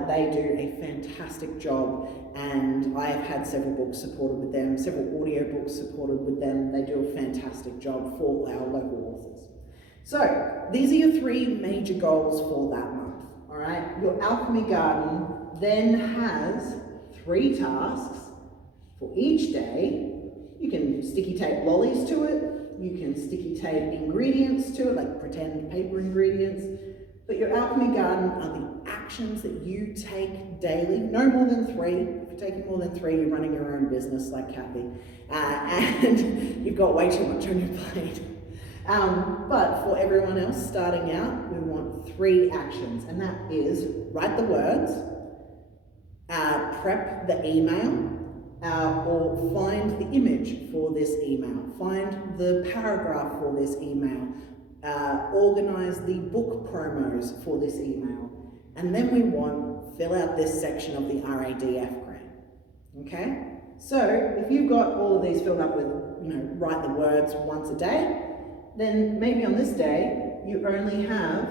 They do a fantastic job, and I have had several books supported with them, several audiobooks supported with them. They do a fantastic job for our local authors. So these are your 3 major goals for that month, all right? Your alchemy garden then has 3 tasks for each day You can sticky tape lollies to it, you can sticky tape ingredients to it, like pretend paper ingredients, but your alchemy garden are the actions that you take daily, no more than 3. If you're taking more than 3, you're running your own business like Kathy, and you've got way too much on your plate. But for everyone else starting out, we want 3 actions, and that is write the words, prep the email, or find the image for this email, find the paragraph for this email, organize the book promos for this email, and then we want fill out this section of the RADF grant. Okay? So if you've got all of these filled up with, write the words once a day, then maybe on this day you only have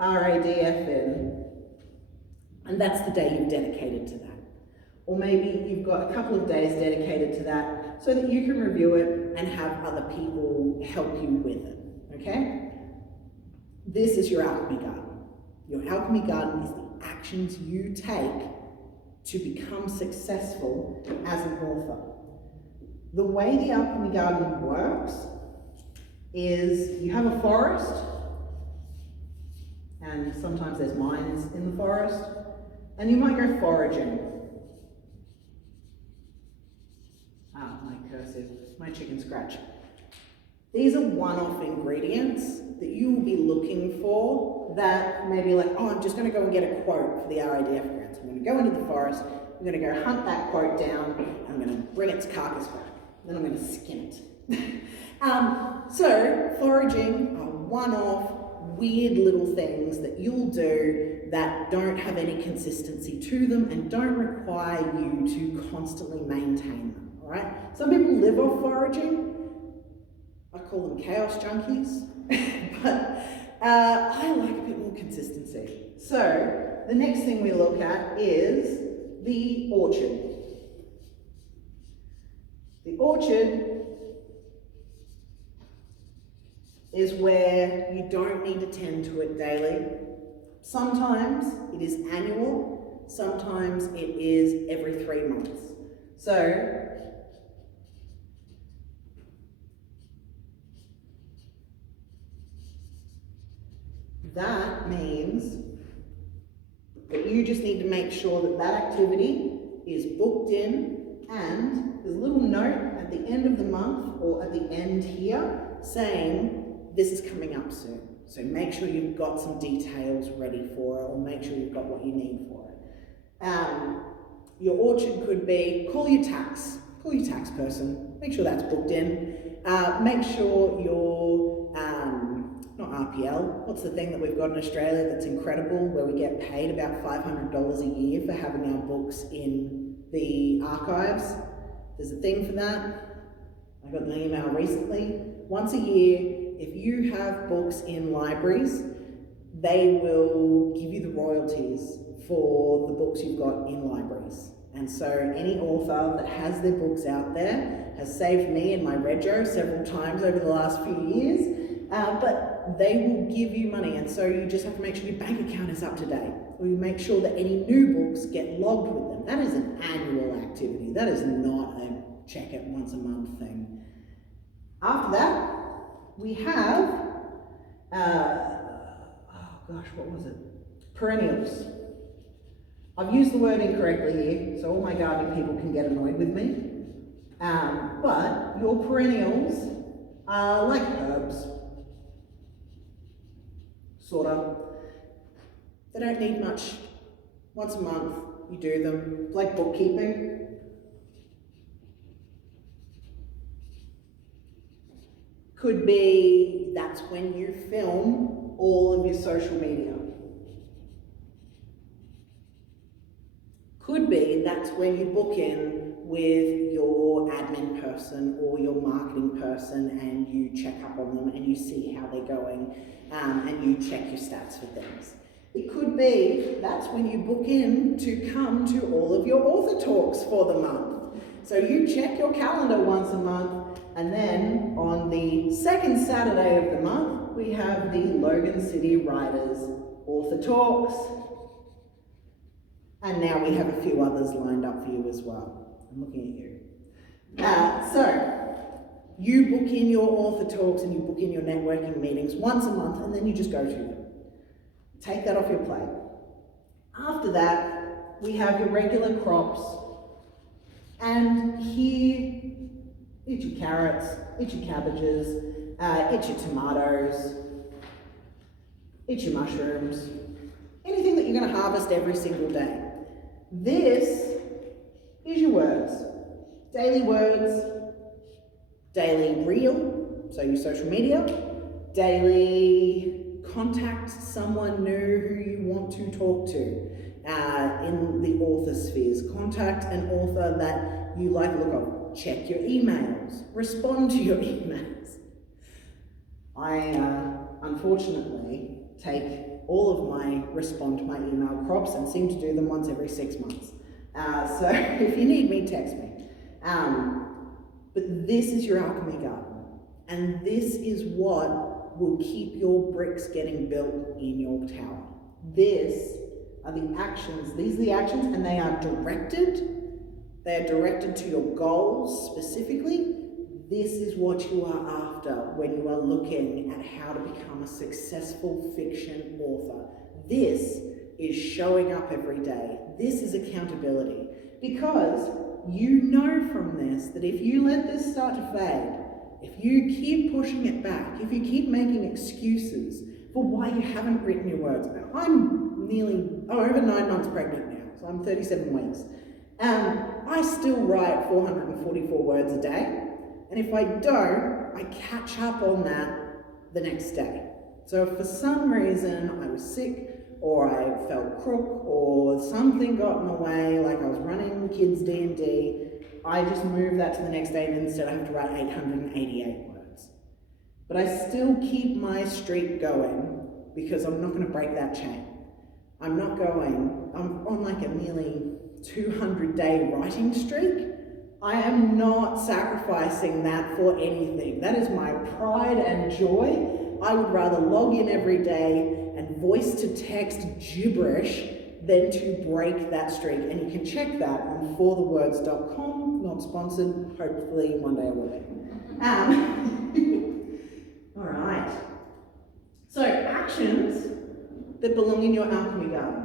RADF in, and that's the day you've dedicated to that. Or maybe you've got a couple of days dedicated to that so that you can review it and have other people help you with it, okay? This is your alchemy garden. Your alchemy garden is the actions you take to become successful as an author. The way the alchemy garden works is you have a forest, and sometimes there's mines in the forest, and you might go foraging. My cursive, my chicken scratch. These are one-off ingredients that you will be looking for that maybe like, oh, I'm just going to go and get a quote for the RADF grants. I'm going to go into the forest, I'm going to go hunt that quote down, I'm going to bring its carcass back, then I'm going to skin it. So foraging are one-off, weird little things that you'll do that don't have any consistency to them and don't require you to constantly maintain them. All right? Some people live off foraging. I call them chaos junkies, but I like a bit more consistency. So the next thing we look at is the orchard. The orchard is where you don't need to tend to it daily. Sometimes it is annual, sometimes it is every 3 months. So that means that you just need to make sure that that activity is booked in, and there's a little note at the end of the month or at the end here saying this is coming up soon. So make sure you've got some details ready for it, or make sure you've got what you need for it. Your orchard could be call your tax person, make sure that's booked in. Make sure your not RPL, what's the thing that we've got in Australia that's incredible, where we get paid about $500 a year for having our books in the archives? There's a thing for that. I got an email recently. Once a year, if you have books in libraries, they will give you the royalties for the books you've got in libraries. And so any author that has their books out there has saved me and my rego several times over the last few years. But they will give you money, and so you just have to make sure your bank account is up to date, or you make sure that any new books get logged with them. That is an annual activity. That is not a check it once a month thing. After that, we have, what was it? Perennials. I've used the word incorrectly here, so all my gardening people can get annoyed with me. But your perennials are like herbs. Sort of. They don't need much. Once a month, you do them. It's like bookkeeping. Could be that's when you film all of your social media. Could be that's when you book in with your admin person or your marketing person and you check up on them and you see how they're going, and you check your stats for things. It could be that's when you book in to come to all of your author talks for the month. So you check your calendar once a month, and then on the second Saturday of the month, we have the Logan City Writers author talks. And now we have a few others lined up for you as well. I'm looking at you. So, you book in your author talks and you book in your networking meetings once a month, and then you just go to them. Take that off your plate. After that, we have your regular crops, and here, eat your carrots, eat your cabbages, eat your tomatoes, eat your mushrooms, anything that you're going to harvest every single day. This is your words. Daily reel, so your social media, daily contact someone new who you want to talk to in the author spheres. Contact an author that you like the look of. Check your emails. Respond to your emails. I unfortunately take all of my respond to my email crops and seem to do them once every 6 months. So if you need me, text me. But this is your alchemy garden, and this is what will keep your bricks getting built in your tower. These are the actions, and they are directed. They are directed to your goals specifically. This is what you are after when you are looking at how to become a successful fiction author. This is showing up every day. This is accountability, because you know from this that if you let this start to fade, if you keep pushing it back, if you keep making excuses for why you haven't written your words. I'm over 9 months pregnant now, so I'm 37 weeks. I still write 444 words a day, and if I don't, I catch up on that the next day. So if for some reason I was sick, or I felt crook, or something got in the way, like I was running kids D&D, I just move that to the next day, and instead I have to write 888 words. But I still keep my streak going, because I'm not going to break that chain. I'm on like a nearly 200-day writing streak. I am not sacrificing that for anything. That is my pride and joy. I would rather log in every day and voice to text gibberish than to break that streak. And you can check that on forthewords.com, not sponsored, hopefully one day I will be. All right. So actions that belong in your alchemy garden.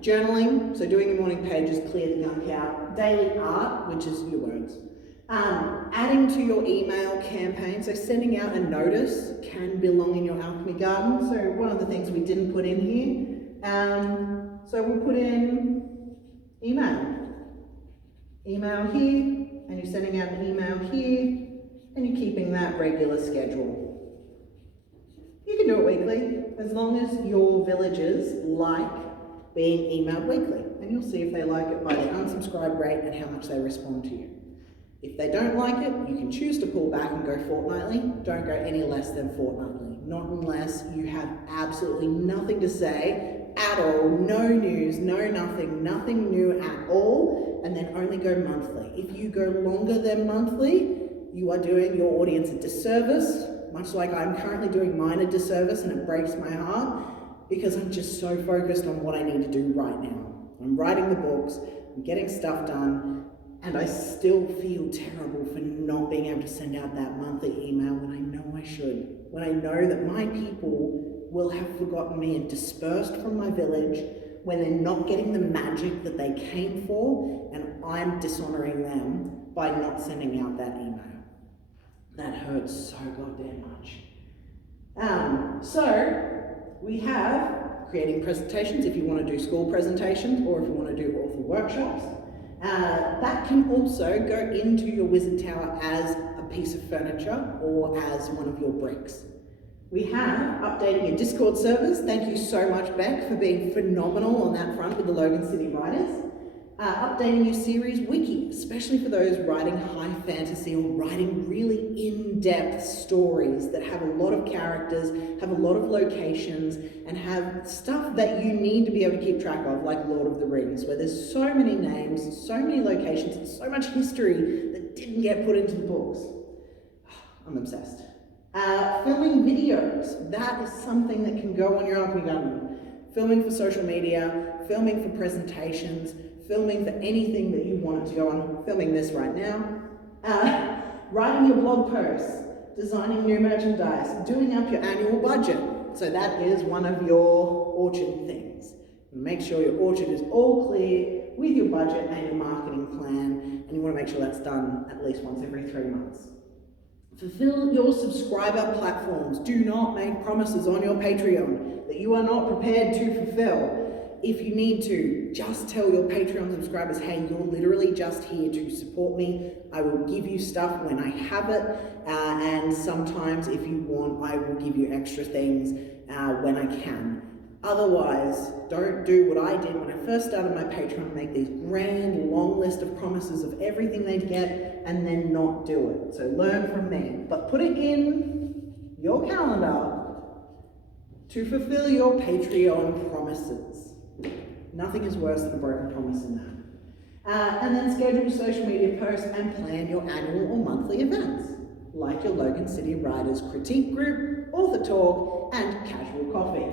Journaling, so doing your morning pages, clear the gunk out. Daily art, which is your words. Adding to your email campaign, so sending out a notice can belong in your alchemy garden. So one of the things we didn't put in here, so we'll put in email. Email here, and you're sending out an email here, and you're keeping that regular schedule. You can do it weekly, as long as your villagers like being emailed weekly, and you'll see if they like it by the unsubscribe rate and how much they respond to you. If they don't like it, you can choose to pull back and go fortnightly. Don't go any less than fortnightly. Not unless you have absolutely nothing to say at all, no news, no nothing new at all, and then only go monthly. If you go longer than monthly, you are doing your audience a disservice, much like I'm currently doing mine a disservice, and it breaks my heart because I'm just so focused on what I need to do right now. I'm writing the books, I'm getting stuff done, and I still feel terrible for not being able to send out that monthly email when I know I should. When I know that my people will have forgotten me and dispersed from my village, when they're not getting the magic that they came for, and I'm dishonoring them by not sending out that email. That hurts so goddamn much. So we have creating presentations if you want to do school presentations, or if you want to do author workshops. That can also go into your wizard tower as a piece of furniture or as one of your bricks. We have updating your Discord servers. Thank you so much, Beck, for being phenomenal on that front with the Logan City Writers. Updating your series wiki, especially for those writing high fantasy or writing really in-depth stories that have a lot of characters, have a lot of locations, and have stuff that you need to be able to keep track of, like Lord of the Rings, where there's so many names, so many locations, and so much history that didn't get put into the books. I'm obsessed. Filming videos, that is something that can go on your alchemy garden. Filming for social media, filming for presentations, filming for anything that you want it to go on. I'm filming this right now. Writing your blog posts, designing new merchandise, doing up your annual budget. So that is one of your orchard things. Make sure your orchard is all clear with your budget and your marketing plan, and you want to make sure that's done at least once every 3 months. Fulfill your subscriber platforms. Do not make promises on your Patreon that you are not prepared to fulfill. If you need to, just tell your Patreon subscribers, hey, you're literally just here to support me. I will give you stuff when I have it, and sometimes if you want, I will give you extra things when I can. Otherwise, don't do what I did when I first started my Patreon, make these grand, long list of promises of everything they'd get and then not do it. So learn from me, but put it in your calendar to fulfill your Patreon promises. Nothing is worse than a broken promise in that. And then schedule social media posts and plan your annual or monthly events, like your Logan City Writers critique group, author talk, and casual coffee.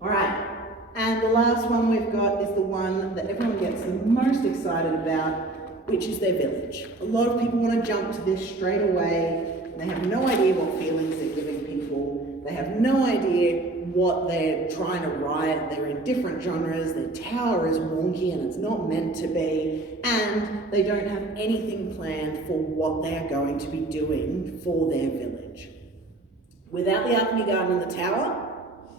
All right, and the last one we've got is the one that everyone gets the most excited about, which is their village. A lot of people want to jump to this straight away, and they have no idea what feelings they're giving people. They have no idea what they're trying to write. They're in different genres, their tower is wonky and it's not meant to be, and they don't have anything planned for what they are going to be doing for their village. Without the alchemy garden and the tower,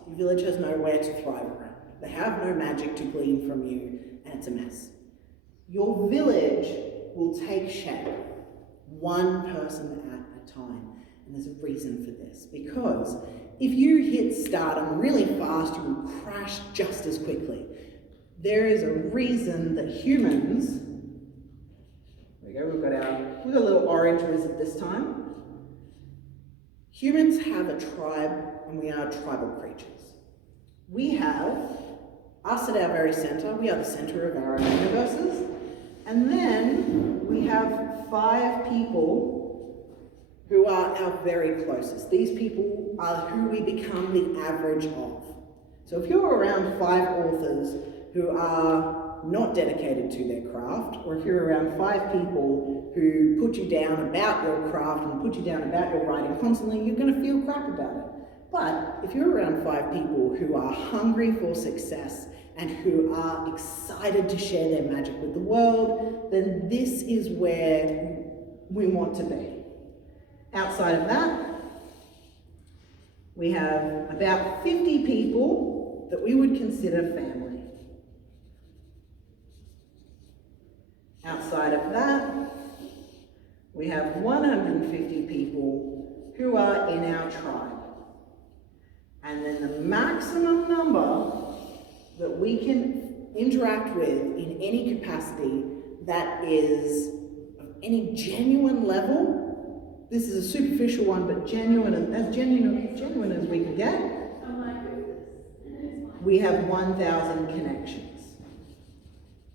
your village has nowhere to thrive around. They have no magic to glean from you, and it's a mess. Your village will take shape one person at a time. And there's a reason for this, because if you hit stardom really fast, you will crash just as quickly. There is a reason that humans, there we go, we've got a little orange wizard this time. Humans have a tribe, and we are tribal creatures. We have us at our very center. We are the center of our own universes. And then we have 5 people who are our very closest. These people are who we become the average of. So if you're around 5 authors who are not dedicated to their craft, or if you're around 5 people who put you down about your craft and put you down about your writing constantly, you're going to feel crap about it. But if you're around 5 people who are hungry for success and who are excited to share their magic with the world, then this is where we want to be. Outside of that, we have about 50 people that we would consider family. Outside of that, we have 150 people who are in our tribe. And then the maximum number that we can interact with in any capacity that is of any genuine level, this is a superficial one, but as genuine as we can get, we have 1,000 connections.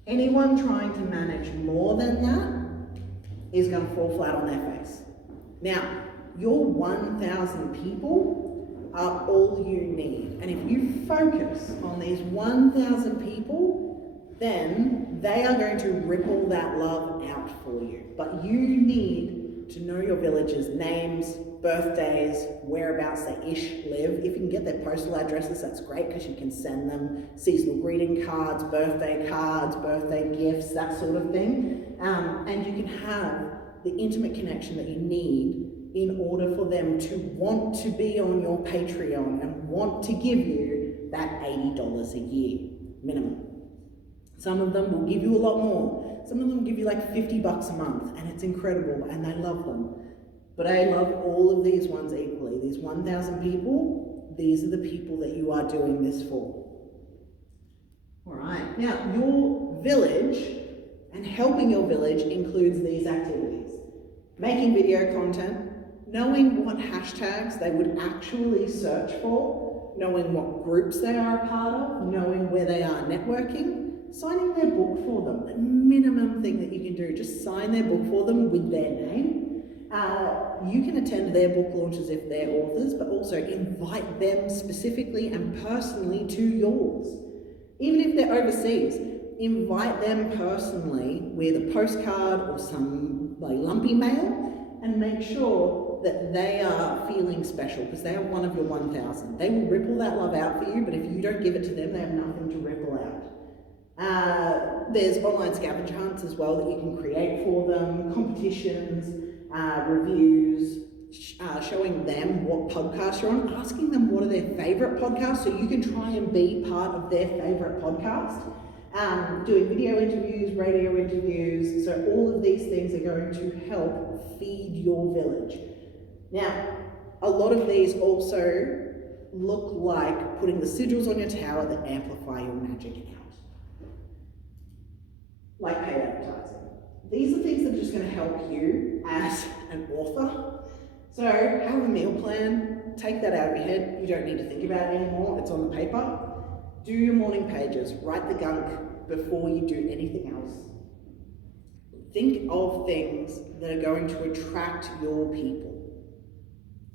Anyone trying to manage more than that is going to fall flat on their face. Now, your 1,000 people are all you need. And if you focus on these 1,000 people, then they are going to ripple that love out for you. But you need to know your village's names, birthdays, whereabouts they live. If you can get their postal addresses, that's great, because you can send them seasonal greeting cards, birthday gifts, that sort of thing. And you can have the intimate connection that you need in order for them to want to be on your Patreon and want to give you that $80 a year minimum. Some of them will give you a lot more. Some of them will give you like $50 a month, and it's incredible, and I love them. But I love all of these ones equally. These 1,000 people, these are the people that you are doing this for. All right, now your village and helping your village includes these activities. Making video content, knowing what hashtags they would actually search for, knowing what groups they are a part of, knowing where they are networking, signing their book for them. The minimum thing that you can do, just sign their book for them with their name. You can attend their book launches if they're authors, but also invite them specifically and personally to yours. Even if they're overseas, invite them personally with a postcard or some like lumpy mail and make sure that they are feeling special because they are one of your 1,000. They will ripple that love out for you, but if you don't give it to them, they have nothing to ripple out. There's online scavenger hunts as well that you can create for them, competitions, reviews, showing them what podcasts you're on, asking them what are their favourite podcasts so you can try and be part of their favourite podcast. Doing video interviews, radio interviews, so all of these things are going to help feed your village. Now, a lot of these also look like putting the sigils on your tower that amplify your magic out. Like paid advertising. These are things that are just going to help you as an author. So have a meal plan, take that out of your head, you don't need to think about it anymore, it's on the paper. Do your morning pages, write the gunk before you do anything else. Think of things that are going to attract your people.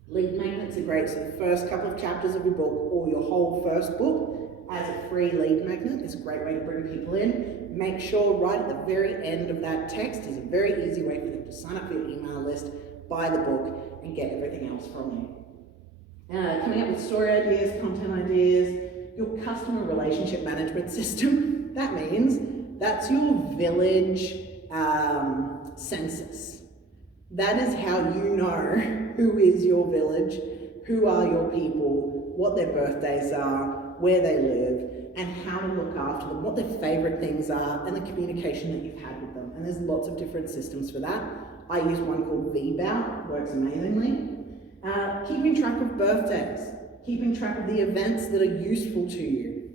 Lead magnets are great, so the first couple of chapters of your book or your whole first book as a free lead magnet is a great way to bring people in. Make sure right at the very end of that text is a very easy way for them to sign up for your email list, buy the book, and get everything else from you. Coming up with story ideas, content ideas, your customer relationship management system. That means that's your village census. That is how you know who is your village, who are your people, what their birthdays are, where they live, and how to look after them, what their favourite things are, and the communication that you've had with them. And there's lots of different systems for that. I use one called VBOW, works amazingly. Keeping track of birthdays, keeping track of the events that are useful to you.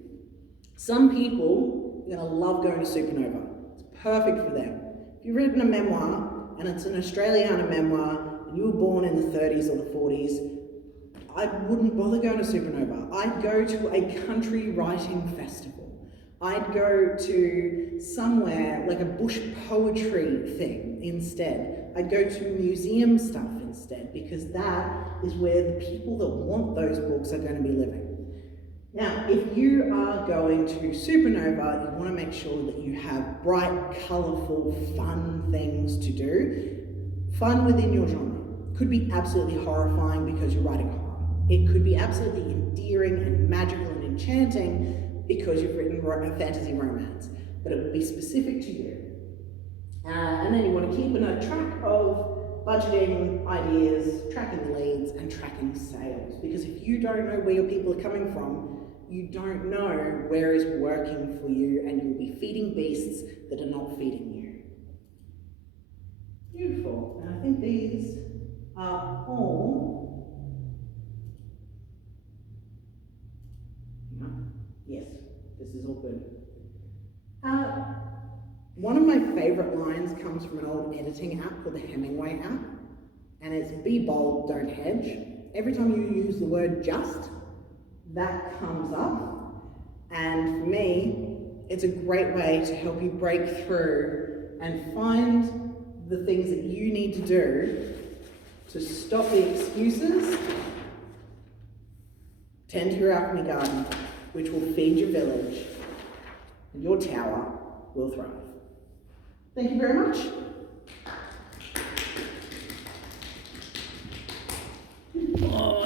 Some people are going to love going to Supernova. It's perfect for them. If you've written a memoir, and it's an Australiana memoir, and you were born in the 30s or the 40s, I wouldn't bother going to Supernova. I'd go to a country writing festival. I'd go to somewhere like a bush poetry thing instead. I'd go to museum stuff instead, because that is where the people that want those books are going to be living. Now, if you are going to Supernova, you want to make sure that you have bright, colourful, fun things to do. Fun within your genre. Could be absolutely horrifying because you're writing horror. It could be absolutely endearing and magical and enchanting because you've written a fantasy romance. But it will be specific to you. And then you want to keep a track of budgeting, ideas, tracking leads, and tracking sales. Because if you don't know where your people are coming from, you don't know where is working for you, and you'll be feeding beasts that are not feeding you. Beautiful. And I think these are all... Yes, this is all good. One of my favourite lines comes from an old editing app called the Hemingway app, and it's be bold, don't hedge. Every time you use the word just, that comes up, and for me, it's a great way to help you break through and find the things that you need to do to stop the excuses, tend to your alchemy garden, which will feed your village, and your tower will thrive. Thank you very much.